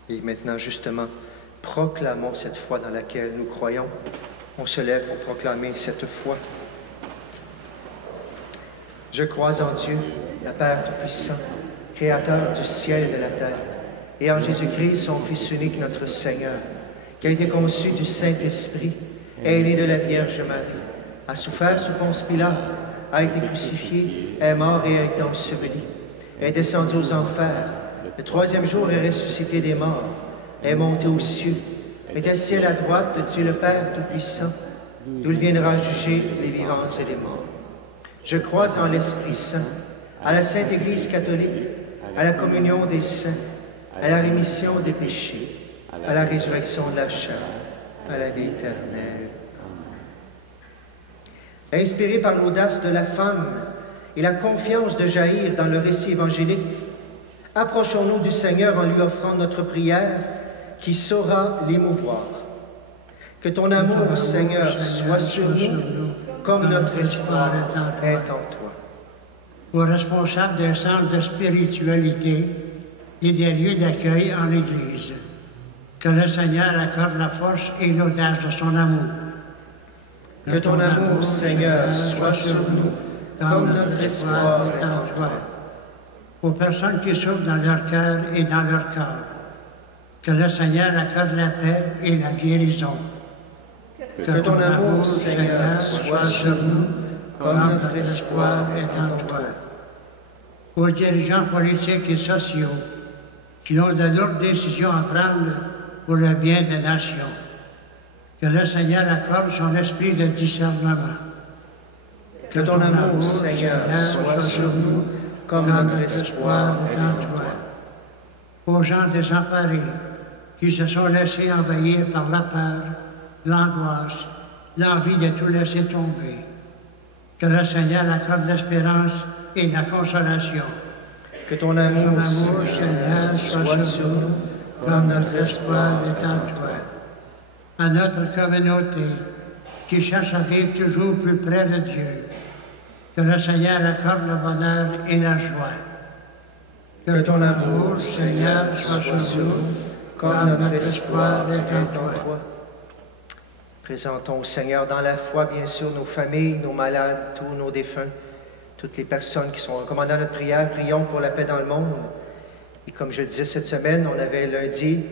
Et maintenant, justement, proclamons cette foi dans laquelle nous croyons. On se lève pour proclamer cette foi. Je crois en Dieu, le Père Tout-Puissant, Créateur du ciel et de la terre, et en Jésus-Christ, son Fils unique, notre Seigneur, qui a été conçu du Saint-Esprit, est né de la Vierge Marie, a souffert sous Ponce Pilate, a été crucifié, est mort et a été enseveli, est descendu aux enfers, le troisième jour est ressuscité des morts, est monté aux cieux, est assis à la droite de Dieu le Père Tout-Puissant, d'où il viendra juger les vivants et les morts. Je crois en l'Esprit Saint, à la Sainte Église catholique, à la communion des saints, à la rémission des péchés, à la résurrection de la chair, à la vie éternelle. Inspiré par l'audace de la femme et la confiance de Jaïr dans le récit évangélique, approchons-nous du Seigneur en lui offrant notre prière qui saura l'émouvoir. Que ton amour, Seigneur, soit sur nous comme notre espoir est en toi. Aux responsables des centres de spiritualité et des lieux d'accueil en l'Église, que le Seigneur accorde la force et l'audace de son amour. Que ton amour, Seigneur, soit sur nous comme notre espoir est en toi. Aux personnes qui souffrent dans leur cœur et dans leur corps, que le Seigneur accorde la paix et la guérison. Que ton amour, Seigneur, soit sur nous comme notre espoir est en toi. Aux dirigeants politiques et sociaux qui ont de lourdes décisions à prendre pour le bien des nations, que le Seigneur accorde son esprit de discernement. Que ton amour, Seigneur, soit sur nous comme notre espoir est en toi. Aux gens désemparés qui se sont laissés envahir par la peur, l'angoisse, l'envie de tout laisser tomber. Que le Seigneur accorde l'espérance et la consolation. Que ton amour, Seigneur, soit sur nous comme notre espoir est en toi. À notre communauté qui cherche à vivre toujours plus près de Dieu, que le Seigneur accorde le bonheur et la joie. Que ton amour, Seigneur, soit sur nous, comme notre espoir est en toi. Présentons au Seigneur dans la foi, bien sûr, nos familles, nos malades, tous nos défunts, toutes les personnes qui sont recommandées à notre prière. Prions pour la paix dans le monde. Et comme je le disais cette semaine, on avait lundi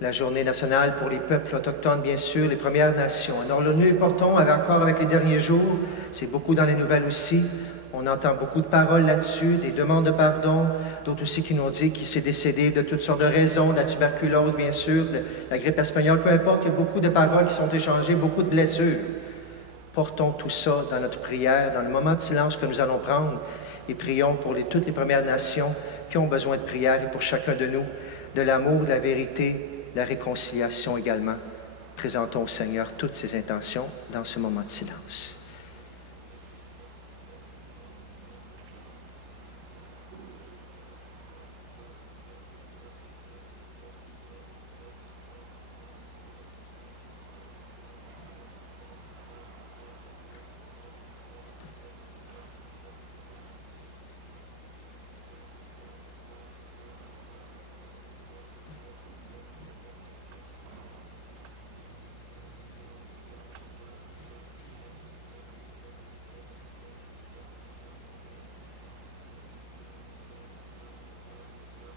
la journée nationale pour les peuples autochtones, bien sûr, les Premières Nations. Alors nous les portons encore avec les derniers jours, c'est beaucoup dans les nouvelles aussi. On entend beaucoup de paroles là-dessus, des demandes de pardon, d'autres aussi qui nous ont dit qu'il s'est décédé de toutes sortes de raisons, de la tuberculose, bien sûr, de la grippe espagnole, peu importe, il y a beaucoup de paroles qui sont échangées, beaucoup de blessures. Portons tout ça dans notre prière, dans le moment de silence que nous allons prendre, et prions pour toutes les Premières Nations qui ont besoin de prière, et pour chacun de nous, de l'amour, de la vérité, de la réconciliation également. Présentons au Seigneur toutes ces intentions dans ce moment de silence.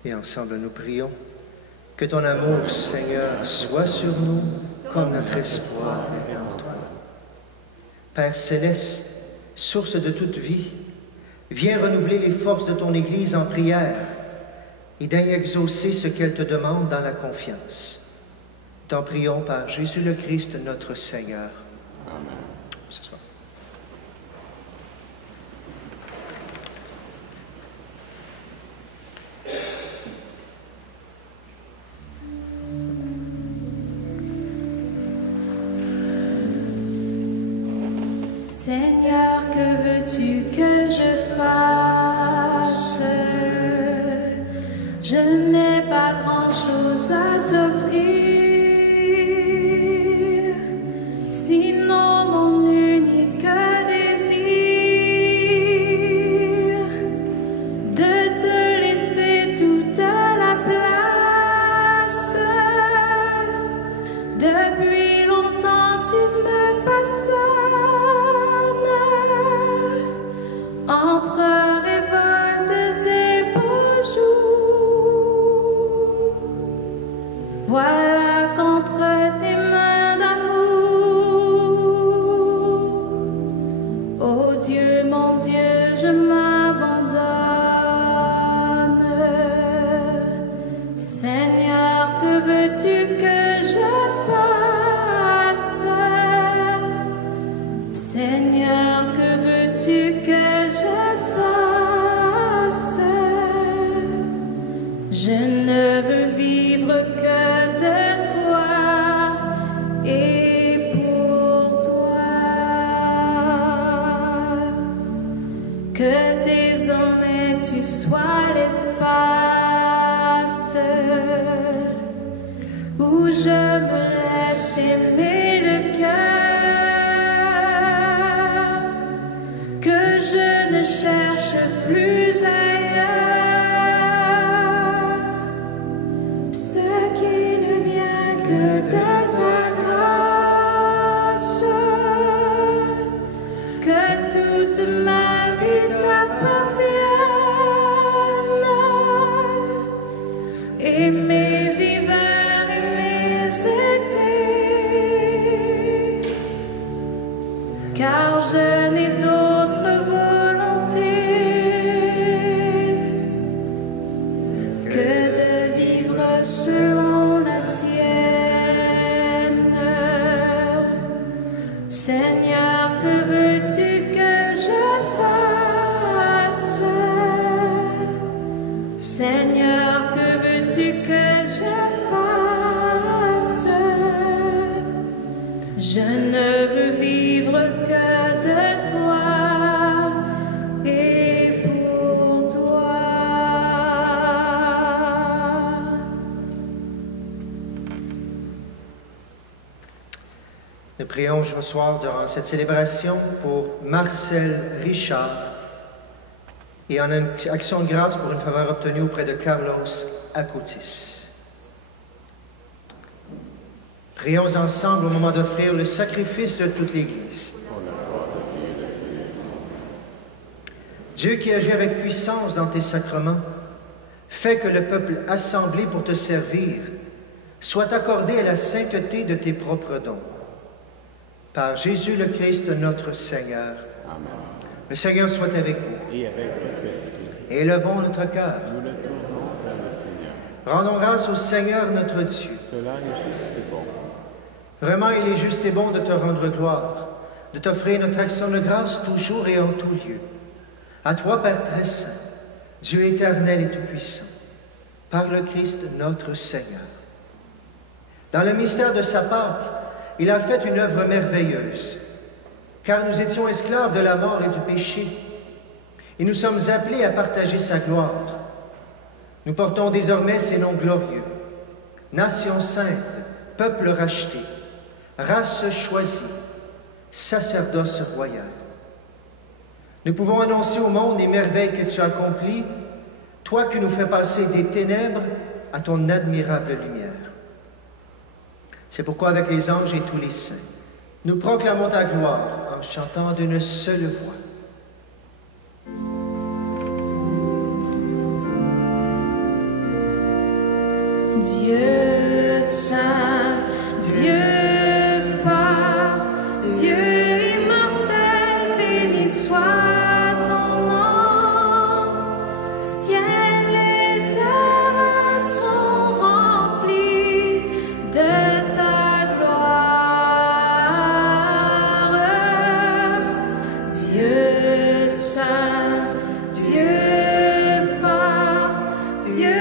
Et ensemble, nous prions. Que ton amour, Seigneur, soit sur nous comme notre espoir est en toi. Père céleste, source de toute vie, viens renouveler les forces de ton Église en prière et d'y exaucer ce qu'elle te demande dans la confiance. T'en prions par Jésus le Christ, notre Seigneur. Amen. Ce soir. Seigneur, que veux-tu que je fasse? Je n'ai pas grand-chose à t'offrir, sinon mon unique désir de te laisser toute la place. Depuis longtemps tu me façonnes entre révoltes et beaux jours. Voilà qu'entre tes mains d'amour, ô Dieu, mon Dieu, je m'abandonne. Seigneur, que veux-tu que je fasse? Seigneur, que veux-tu que je fasse? Je ne veux vivre que de toi et pour toi. Que désormais tu sois l'espace où je me laisse aimer le cœur, que je ne cherche plus ailleurs ce qui ne vient que de ta grâce, que toute ma vie t'appartienne, et mes hivers et mes étés, car je n'ai d'autre volonté que de vivre selon la tienne. Seigneur, que veux-tu que je fasse? Seigneur, que veux-tu que je fasse? Je ne veux vivre que de toi et pour toi. Nous prions ce soir durant cette célébration pour Marcel Richard et en action de grâce pour une faveur obtenue auprès de Carlos Acutis. Prions ensemble au moment d'offrir le sacrifice de toute l'Église. Dieu qui agit avec puissance dans tes sacrements, fais que le peuple assemblé pour te servir soit accordé à la sainteté de tes propres dons. Par Jésus le Christ, notre Seigneur. Amen. Le Seigneur soit avec vous. Et avec votre esprit, Élevons notre cœur. nous le tournons vers le Seigneur. Rendons grâce au Seigneur notre Dieu. Cela est juste et bon. Vraiment, il est juste et bon de te rendre gloire, de t'offrir notre action de grâce toujours et en tout lieu. À toi, Père très saint, Dieu éternel et tout-puissant, par le Christ notre Seigneur. Dans le mystère de sa Pâque, il a fait une œuvre merveilleuse, car nous étions esclaves de la mort et du péché, et nous sommes appelés à partager sa gloire. Nous portons désormais ses noms glorieux, nation sainte, peuple racheté, race choisie, sacerdoce royal. Nous pouvons annoncer au monde les merveilles que tu accomplis, toi qui nous fais passer des ténèbres à ton admirable lumière. C'est pourquoi avec les anges et tous les saints, nous proclamons ta gloire en chantant d'une seule voix. Dieu saint, Dieu fort, Dieu immortel, béni soit ton nom. Ciel et terre sont remplis de ta gloire. Dieu saint, Dieu fort, Dieu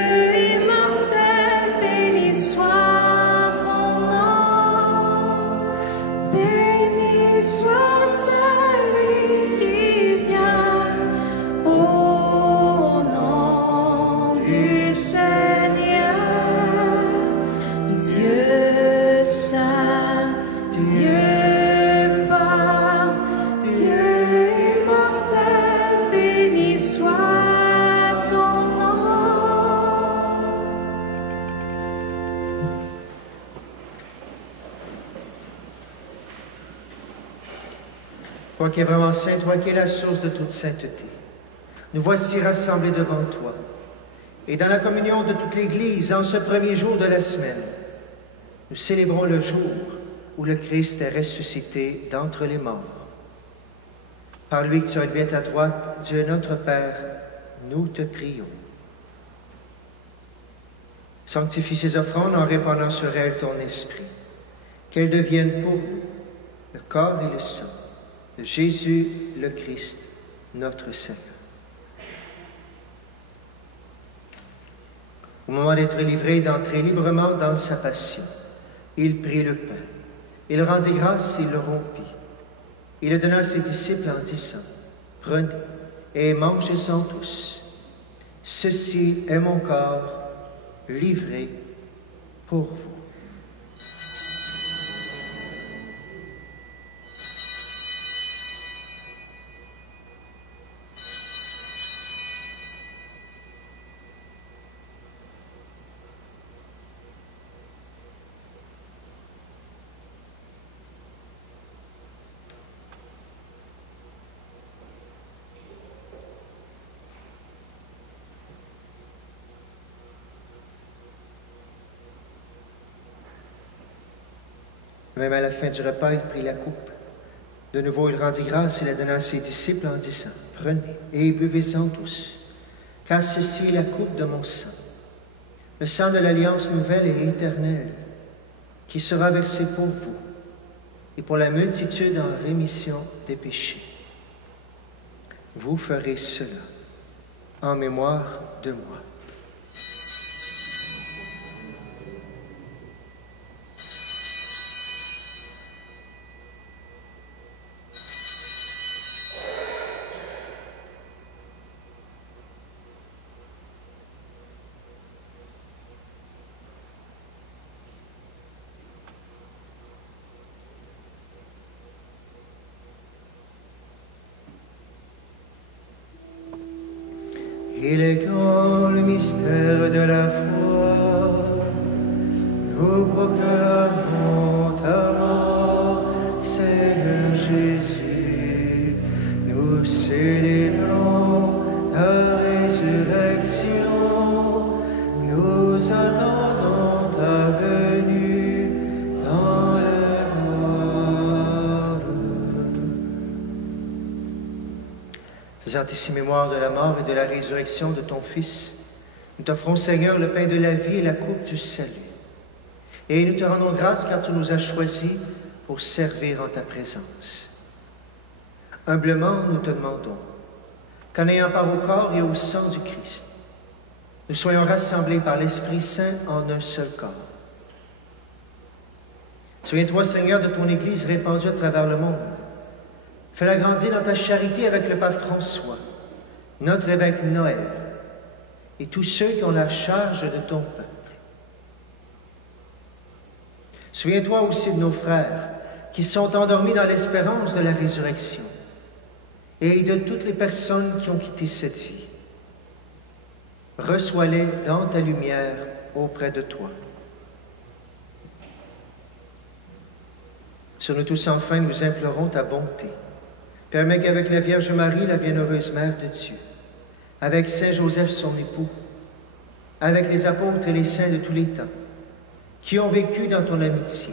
soit ton nom, béni soit celui qui vient au nom du Seigneur. Dieu saint, Dieu fort, Dieu immortel, béni soit ton nom. Toi qui es vraiment saint, toi qui es la source de toute sainteté, nous voici rassemblés devant toi. Et dans la communion de toute l'Église, en ce premier jour de la semaine, nous célébrons le jour où le Christ est ressuscité d'entre les morts. Par lui que tu as élevé à ta droite, Dieu notre Père, nous te prions. Sanctifie ces offrandes en répandant sur elles ton esprit, qu'elles deviennent pour nous le corps et le sang de Jésus le Christ, notre Seigneur. Au moment d'être livré et d'entrer librement dans sa passion, il prit le pain, il rendit grâce, il le rompit. Il le donna à ses disciples en disant, « Prenez et mangez-en tous. Ceci est mon corps livré pour vous. » Même à la fin du repas, il prit la coupe. De nouveau, il rendit grâce et la donna à ses disciples en disant, « Prenez et buvez-en tous, car ceci est la coupe de mon sang, le sang de l'alliance nouvelle et éternelle, qui sera versé pour vous et pour la multitude en rémission des péchés. Vous ferez cela en mémoire de moi. » Il est grand le mystère de la foi. Nous proclamons ta mort, Seigneur Jésus. Nous célébrons ta résurrection. Nous attendons ta venue dans la gloire. Faisant ici mémoire de la mort et de la résurrection de ton Fils, nous t'offrons, Seigneur, le pain de la vie et la coupe du salut. Et nous te rendons grâce car tu nous as choisis pour servir en ta présence. Humblement, nous te demandons qu'en ayant part au corps et au sang du Christ, nous soyons rassemblés par l'Esprit Saint en un seul corps. Souviens-toi, Seigneur, de ton Église répandue à travers le monde. Fais-la grandir dans ta charité avec le pape François, notre évêque Noël, et tous ceux qui ont la charge de ton peuple. Souviens-toi aussi de nos frères qui sont endormis dans l'espérance de la résurrection et de toutes les personnes qui ont quitté cette vie. Reçois-les dans ta lumière auprès de toi. Sur nous tous, enfin, nous implorons ta bonté. Permets qu'avec la Vierge Marie, la bienheureuse Mère de Dieu, avec Saint Joseph, son époux, avec les apôtres et les saints de tous les temps, qui ont vécu dans ton amitié,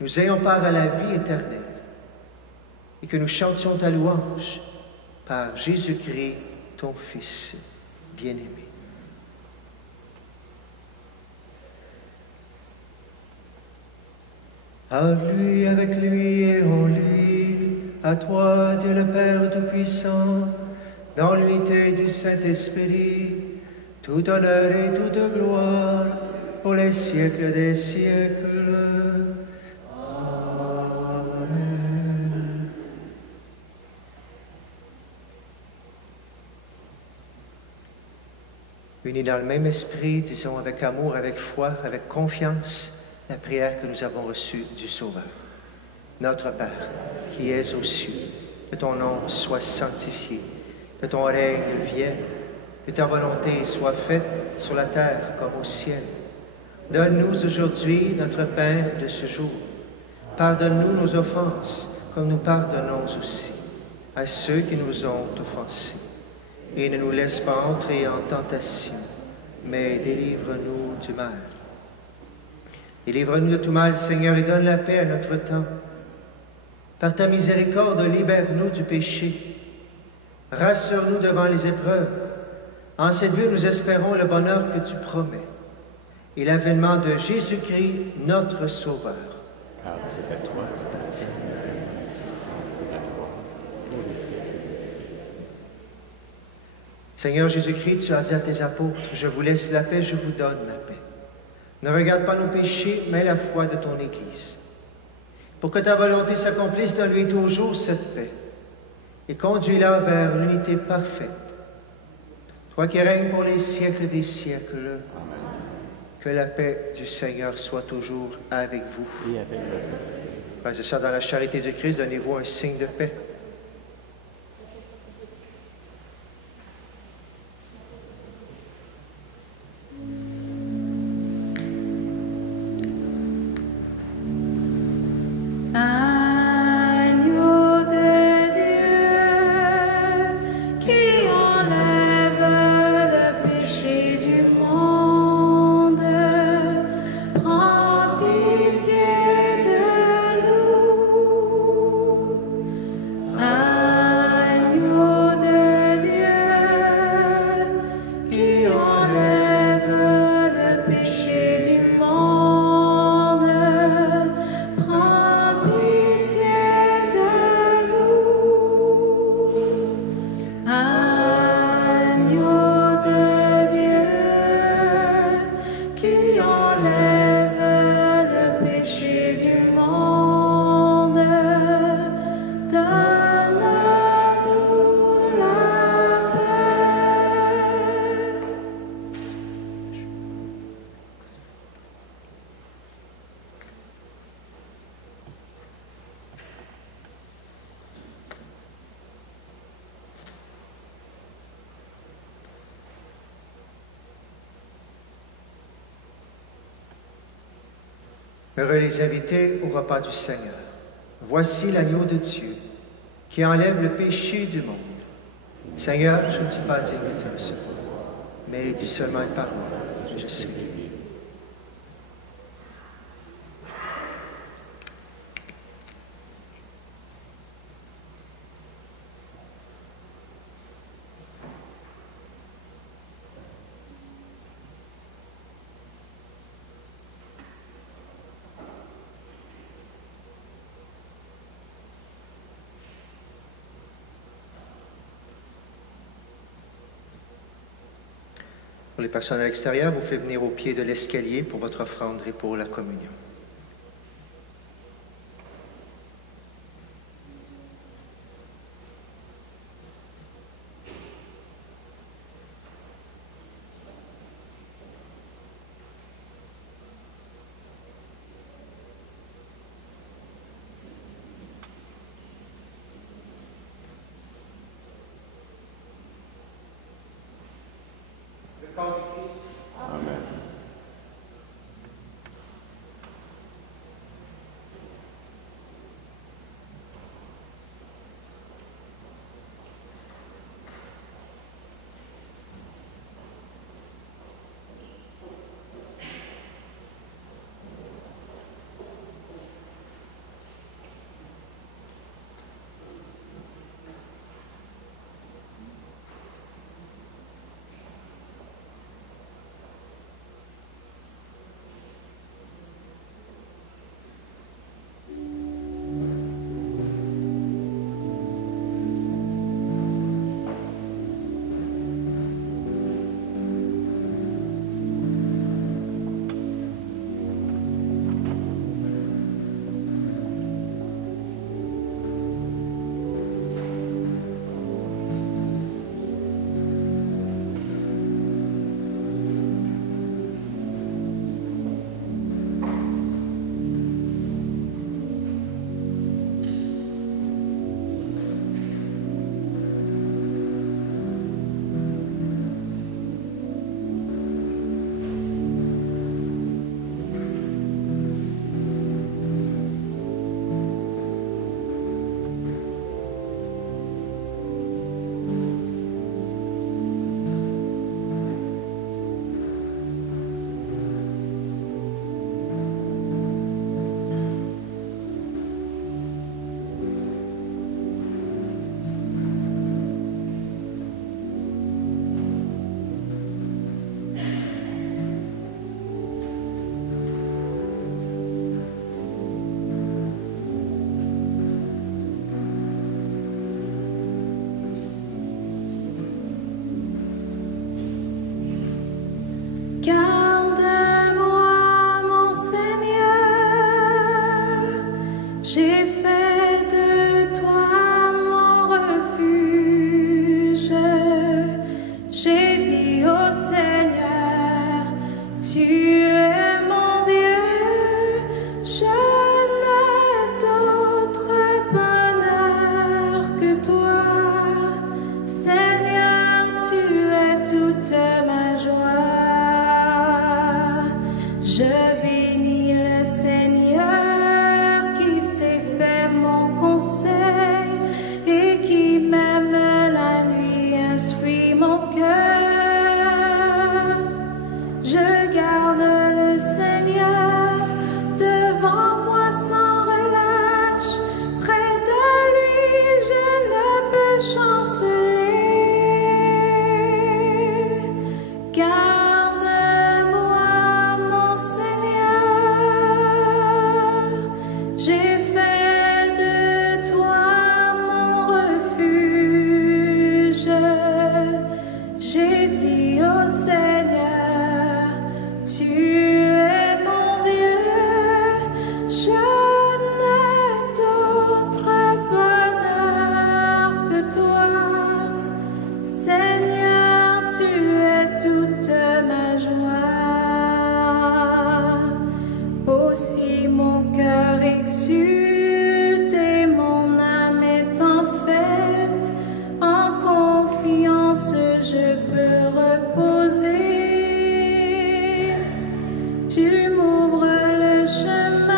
nous ayons part à la vie éternelle et que nous chantions ta louange par Jésus-Christ, ton Fils bien-aimé. À lui, avec lui et en lui, à toi, Dieu le Père Tout-Puissant, dans l'unité du Saint-Esprit, tout honneur et toute gloire, pour les siècles des siècles. Amen. Unis dans le même esprit, disons avec amour, avec foi, avec confiance, la prière que nous avons reçue du Sauveur. Notre Père, qui es aux cieux, que ton nom soit sanctifié, que ton règne vienne, que ta volonté soit faite sur la terre comme au ciel. Donne-nous aujourd'hui notre pain de ce jour. Pardonne-nous nos offenses, comme nous pardonnons aussi à ceux qui nous ont offensés. Et ne nous laisse pas entrer en tentation, mais délivre-nous du mal. Délivre-nous de tout mal, Seigneur, et donne la paix à notre temps. Par ta miséricorde, libère-nous du péché. Rassure-nous devant les épreuves. En cette vie, nous espérons le bonheur que tu promets et l'avènement de Jésus-Christ, notre Sauveur. Car c'est à toi qu'appartient la gloire pour les siècles des siècles. Seigneur Jésus-Christ, tu as dit à tes apôtres, « Je vous laisse la paix, je vous donne ma paix. » Ne regarde pas nos péchés, mais la foi de ton Église. Pour que ta volonté s'accomplisse, donne-lui toujours cette paix et conduis-la vers l'unité parfaite. Toi qui règnes pour les siècles des siècles, Amen. Que la paix du Seigneur soit toujours avec vous. Et avec votre esprit. Frères et sœurs, dans la charité du Christ, donnez-vous un signe de paix. Agneau de Dieu, qui enlève le péché du monde, prends pitié de nous. Agneau de Dieu, qui enlève le péché du monde, prends pitié de nous. Agneau de Dieu, qui enlève le péché Heureux les invités au repas du Seigneur. Voici l'agneau de Dieu qui enlève le péché du monde. Seigneur, je ne suis pas digne de te recevoir, mais dis seulement une parole, je suis guéri. Pour les personnes à l'extérieur, vous faites venir au pied de l'escalier pour votre offrande et pour la communion. Amen. Garde-moi, mon Seigneur, j'ai fait de toi mon refuge. J'ai dit au Seigneur, tu es mon Dieu, je n'ai d'autre bonheur que toi. Seigneur, tu es toute ma joie. Je bénis le Seigneur qui s'est fait mon conseil et qui même la nuit instruit mon cœur. Je garde le Seigneur devant moi sans relâche, près de lui je ne peux chanceler. Garde-moi, mon Seigneur, j'ai fait de toi mon refuge. J'ai dit au Seigneur, tu es mon Dieu, je n'ai d'autre bonheur que toi. Seigneur, tu es toute ma joie. Aussi mon cœur exulte et mon âme est en fête. En confiance, je peux reposer. Tu m'ouvres le chemin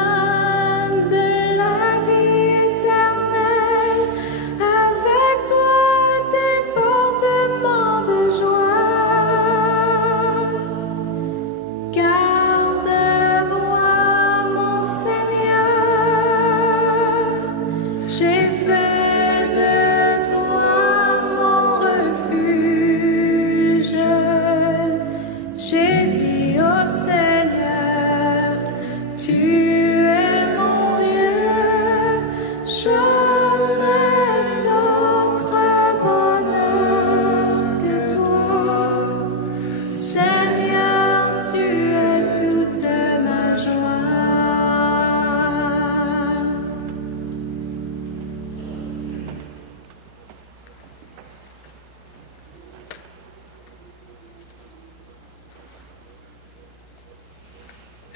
J'ai fait de toi mon refuge. J'ai dit au Seigneur, tu es mon Dieu. Je n'ai d'autre bonheur que toi. Seigneur, tu es toute ma joie.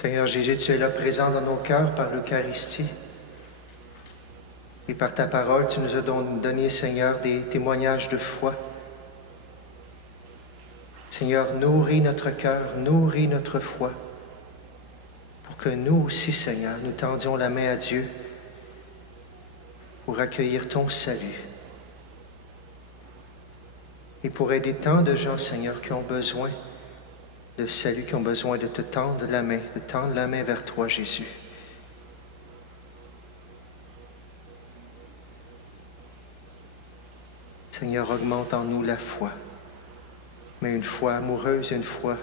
Seigneur Jésus, tu es là présent dans nos cœurs par l'Eucharistie. Et par ta parole, tu nous as donné, Seigneur, des témoignages de foi. Seigneur, nourris notre cœur, nourris notre foi, pour que nous aussi, Seigneur, nous tendions la main à Dieu pour accueillir ton salut. Et pour aider tant de gens, Seigneur, qui ont besoin de salut, qui ont besoin de te tendre la main, de tendre la main vers toi, Jésus. Seigneur, augmente en nous la foi, mais une foi amoureuse, une foi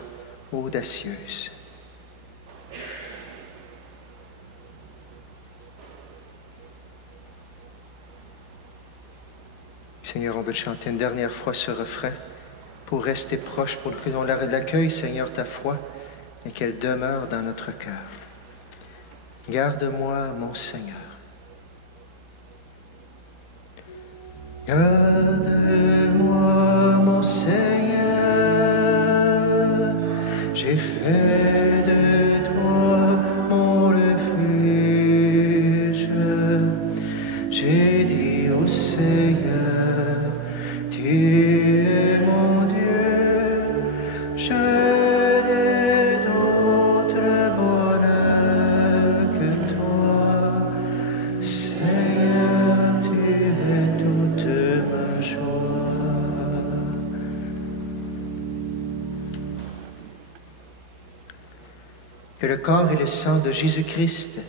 audacieuse. Seigneur, on veut te chanter une dernière fois ce refrain pour rester proche, pour que l'on l'accueille, Seigneur, ta foi, et qu'elle demeure dans notre cœur. Garde-moi, mon Seigneur. Garde-moi, mon Seigneur, j'ai fait de toi mon refuge. J'ai dit au Seigneur, tu es mon Dieu, je n'ai d'autre bonheur que toi. Seigneur, tu es toute ma joie. Que le corps et le sang de Jésus-Christ,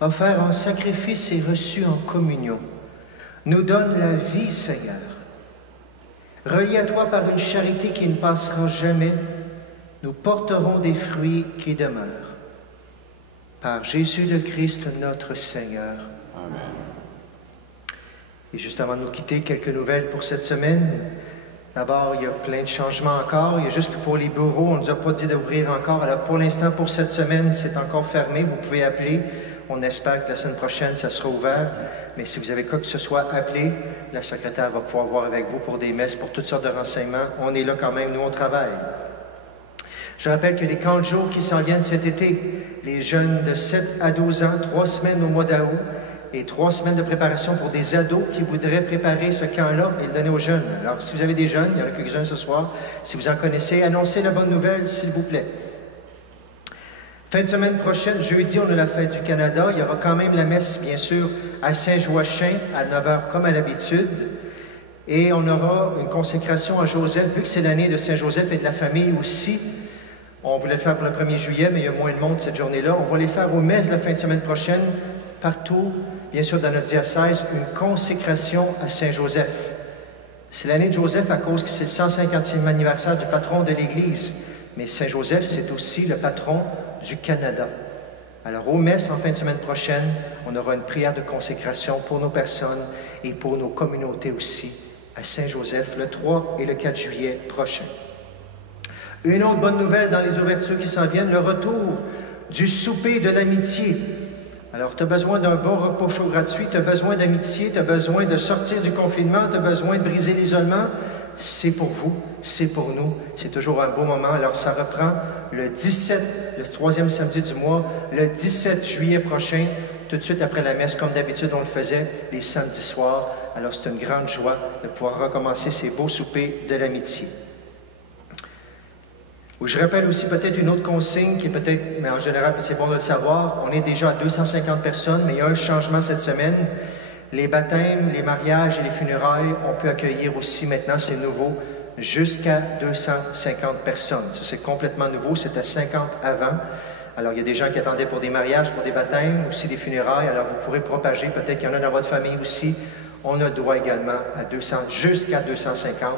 offert en sacrifice et reçu en communion, nous donne la vie, Seigneur. Reliés à toi par une charité qui ne passera jamais, nous porterons des fruits qui demeurent. Par Jésus le Christ, notre Seigneur. Amen. Et juste avant de nous quitter, quelques nouvelles pour cette semaine. D'abord, il y a plein de changements encore. Il y a juste que pour les bureaux, on ne nous a pas dit d'ouvrir encore. Alors pour l'instant, pour cette semaine, c'est encore fermé. Vous pouvez appeler. On espère que la semaine prochaine, ça sera ouvert. Mais si vous avez quoi que ce soit, appelez. La secrétaire va pouvoir voir avec vous pour des messes, pour toutes sortes de renseignements. On est là quand même, nous, on travaille. Je rappelle que les camps de jour qui s'en viennent cet été, les jeunes de 7 à 12 ans, 3 semaines au mois d'août et 3 semaines de préparation pour des ados qui voudraient préparer ce camp-là et le donner aux jeunes. Alors, si vous avez des jeunes, il y en a quelques-uns ce soir, si vous en connaissez, annoncez la bonne nouvelle, s'il vous plaît. Fin de semaine prochaine, jeudi, on a la fête du Canada. Il y aura quand même la messe, bien sûr, à Saint-Joachim, à 9h comme à l'habitude. Et on aura une consécration à Joseph, vu que c'est l'année de Saint-Joseph et de la famille aussi. On voulait le faire pour le 1er juillet, mais il y a moins de monde cette journée-là. On va les faire au Metz la fin de semaine prochaine, partout, bien sûr, dans notre diocèse, une consécration à Saint-Joseph. C'est l'année de Joseph à cause que c'est le 150e anniversaire du patron de l'Église. Mais Saint-Joseph, c'est aussi le patron du Canada. Alors, au Metz, en fin de semaine prochaine, on aura une prière de consécration pour nos personnes et pour nos communautés aussi, à Saint-Joseph, le 3 et le 4 juillet prochain. Une autre bonne nouvelle dans les ouvertures qui s'en viennent, le retour du souper de l'amitié. Alors, tu as besoin d'un bon repas chaud gratuit, tu as besoin d'amitié, tu as besoin de sortir du confinement, tu as besoin de briser l'isolement. C'est pour vous, c'est pour nous, c'est toujours un beau moment. Alors, ça reprend le 17, le 3e samedi du mois, le 17 juillet prochain, tout de suite après la messe, comme d'habitude on le faisait les samedis soirs. Alors, c'est une grande joie de pouvoir recommencer ces beaux soupers de l'amitié. Je rappelle aussi peut-être une autre consigne qui est peut-être, mais en général, c'est bon de le savoir, on est déjà à 250 personnes, mais il y a un changement cette semaine. Les baptêmes, les mariages et les funérailles, on peut accueillir aussi maintenant, c'est nouveau, jusqu'à 250 personnes. Ça, c'est complètement nouveau, c'était 50 avant. Alors, il y a des gens qui attendaient pour des mariages, pour des baptêmes, aussi des funérailles. Alors, vous pourrez propager. Peut-être qu'il y en a dans votre famille aussi. On a droit également à 200, jusqu'à 250.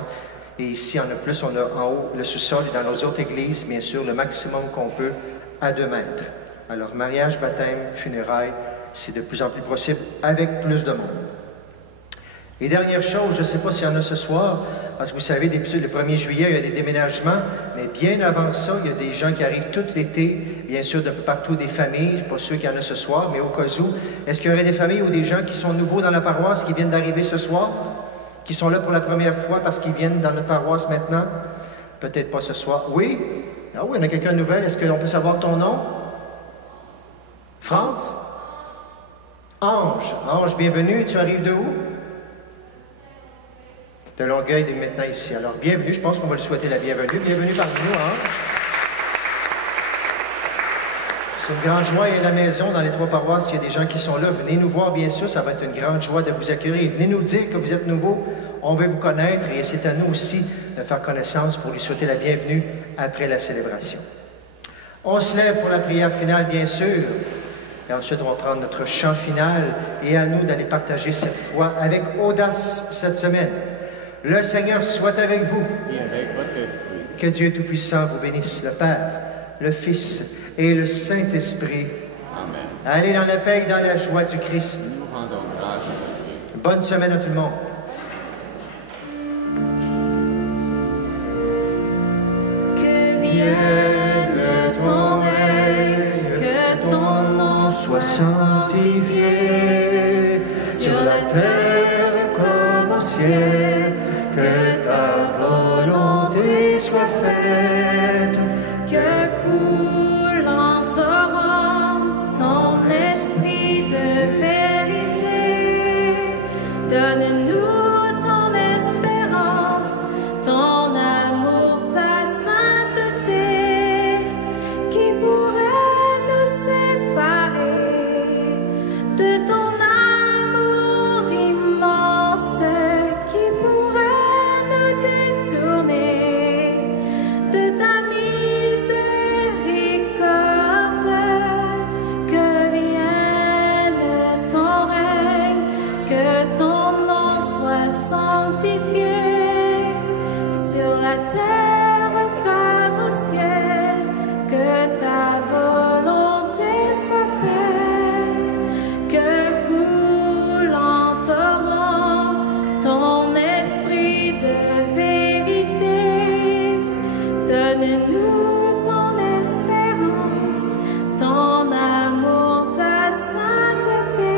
Et ici, en a plus. On a en haut le sous-sol et dans nos autres églises, bien sûr, le maximum qu'on peut à 2 mètres. Alors, mariage, baptême, funérailles, c'est de plus en plus possible avec plus de monde. Et dernière chose, je ne sais pas s'il y en a ce soir, parce que vous savez, d'habitude, le 1er juillet, il y a des déménagements, mais bien avant ça, il y a des gens qui arrivent tout l'été, bien sûr, de partout, des familles, je ne suis pas sûr qu'il y en a ce soir, mais au cas où, est-ce qu'il y aurait des familles ou des gens qui sont nouveaux dans la paroisse, qui viennent d'arriver ce soir, qui sont là pour la première fois parce qu'ils viennent dans notre paroisse maintenant? Peut-être pas ce soir. Oui? Ah oui, il y en a quelqu'un de nouvel. Est-ce qu'on peut savoir ton nom? France? Ange. Ange, bienvenue. Tu arrives de où? De Longueuil, de maintenant ici. Alors, bienvenue. Je pense qu'on va lui souhaiter la bienvenue. Bienvenue parmi nous, Ange. C'est une grande joie et à la maison, dans les 3 paroisses, il y a des gens qui sont là. Venez nous voir, bien sûr. Ça va être une grande joie de vous accueillir. Venez nous dire que vous êtes nouveaux. On veut vous connaître et c'est à nous aussi de faire connaissance pour lui souhaiter la bienvenue après la célébration. On se lève pour la prière finale, bien sûr. Et ensuite, on va prendre notre chant final et à nous d'aller partager cette foi avec audace cette semaine. Le Seigneur soit avec vous. Et avec votre esprit. Que Dieu Tout-Puissant vous bénisse, le Père, le Fils et le Saint-Esprit. Amen. Allez dans la paix et dans la joie du Christ. Nous rendons grâce à Dieu. Bonne semaine à tout le monde. Que vienne ton règne, que ton nom soit sanctifié, sur la terre comme au ciel, que ta volonté soit faite, que coule en torrent ton esprit de vérité. Donne-nous ton espérance, ton amour, ta sainteté, qui pourrait nous séparer de ton amour immense, qui pourrait nous détourner de ta miséricorde. Que vienne ton règne, que ton nom soit sanctifié, sur la terre comme au ciel, que ta volonté soit faite, que coule en torrent ton esprit de vérité. Donne-nous ton espérance, ton amour, ta sainteté.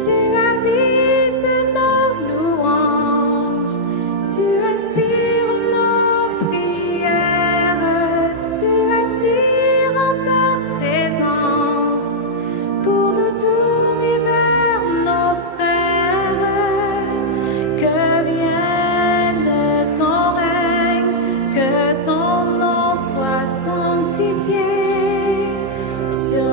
Tu habites nos louanges, tu inspires nos prières, tu attires en ta présence pour nous tourner vers nos frères. Que vienne ton règne, que ton nom soit sanctifié, sur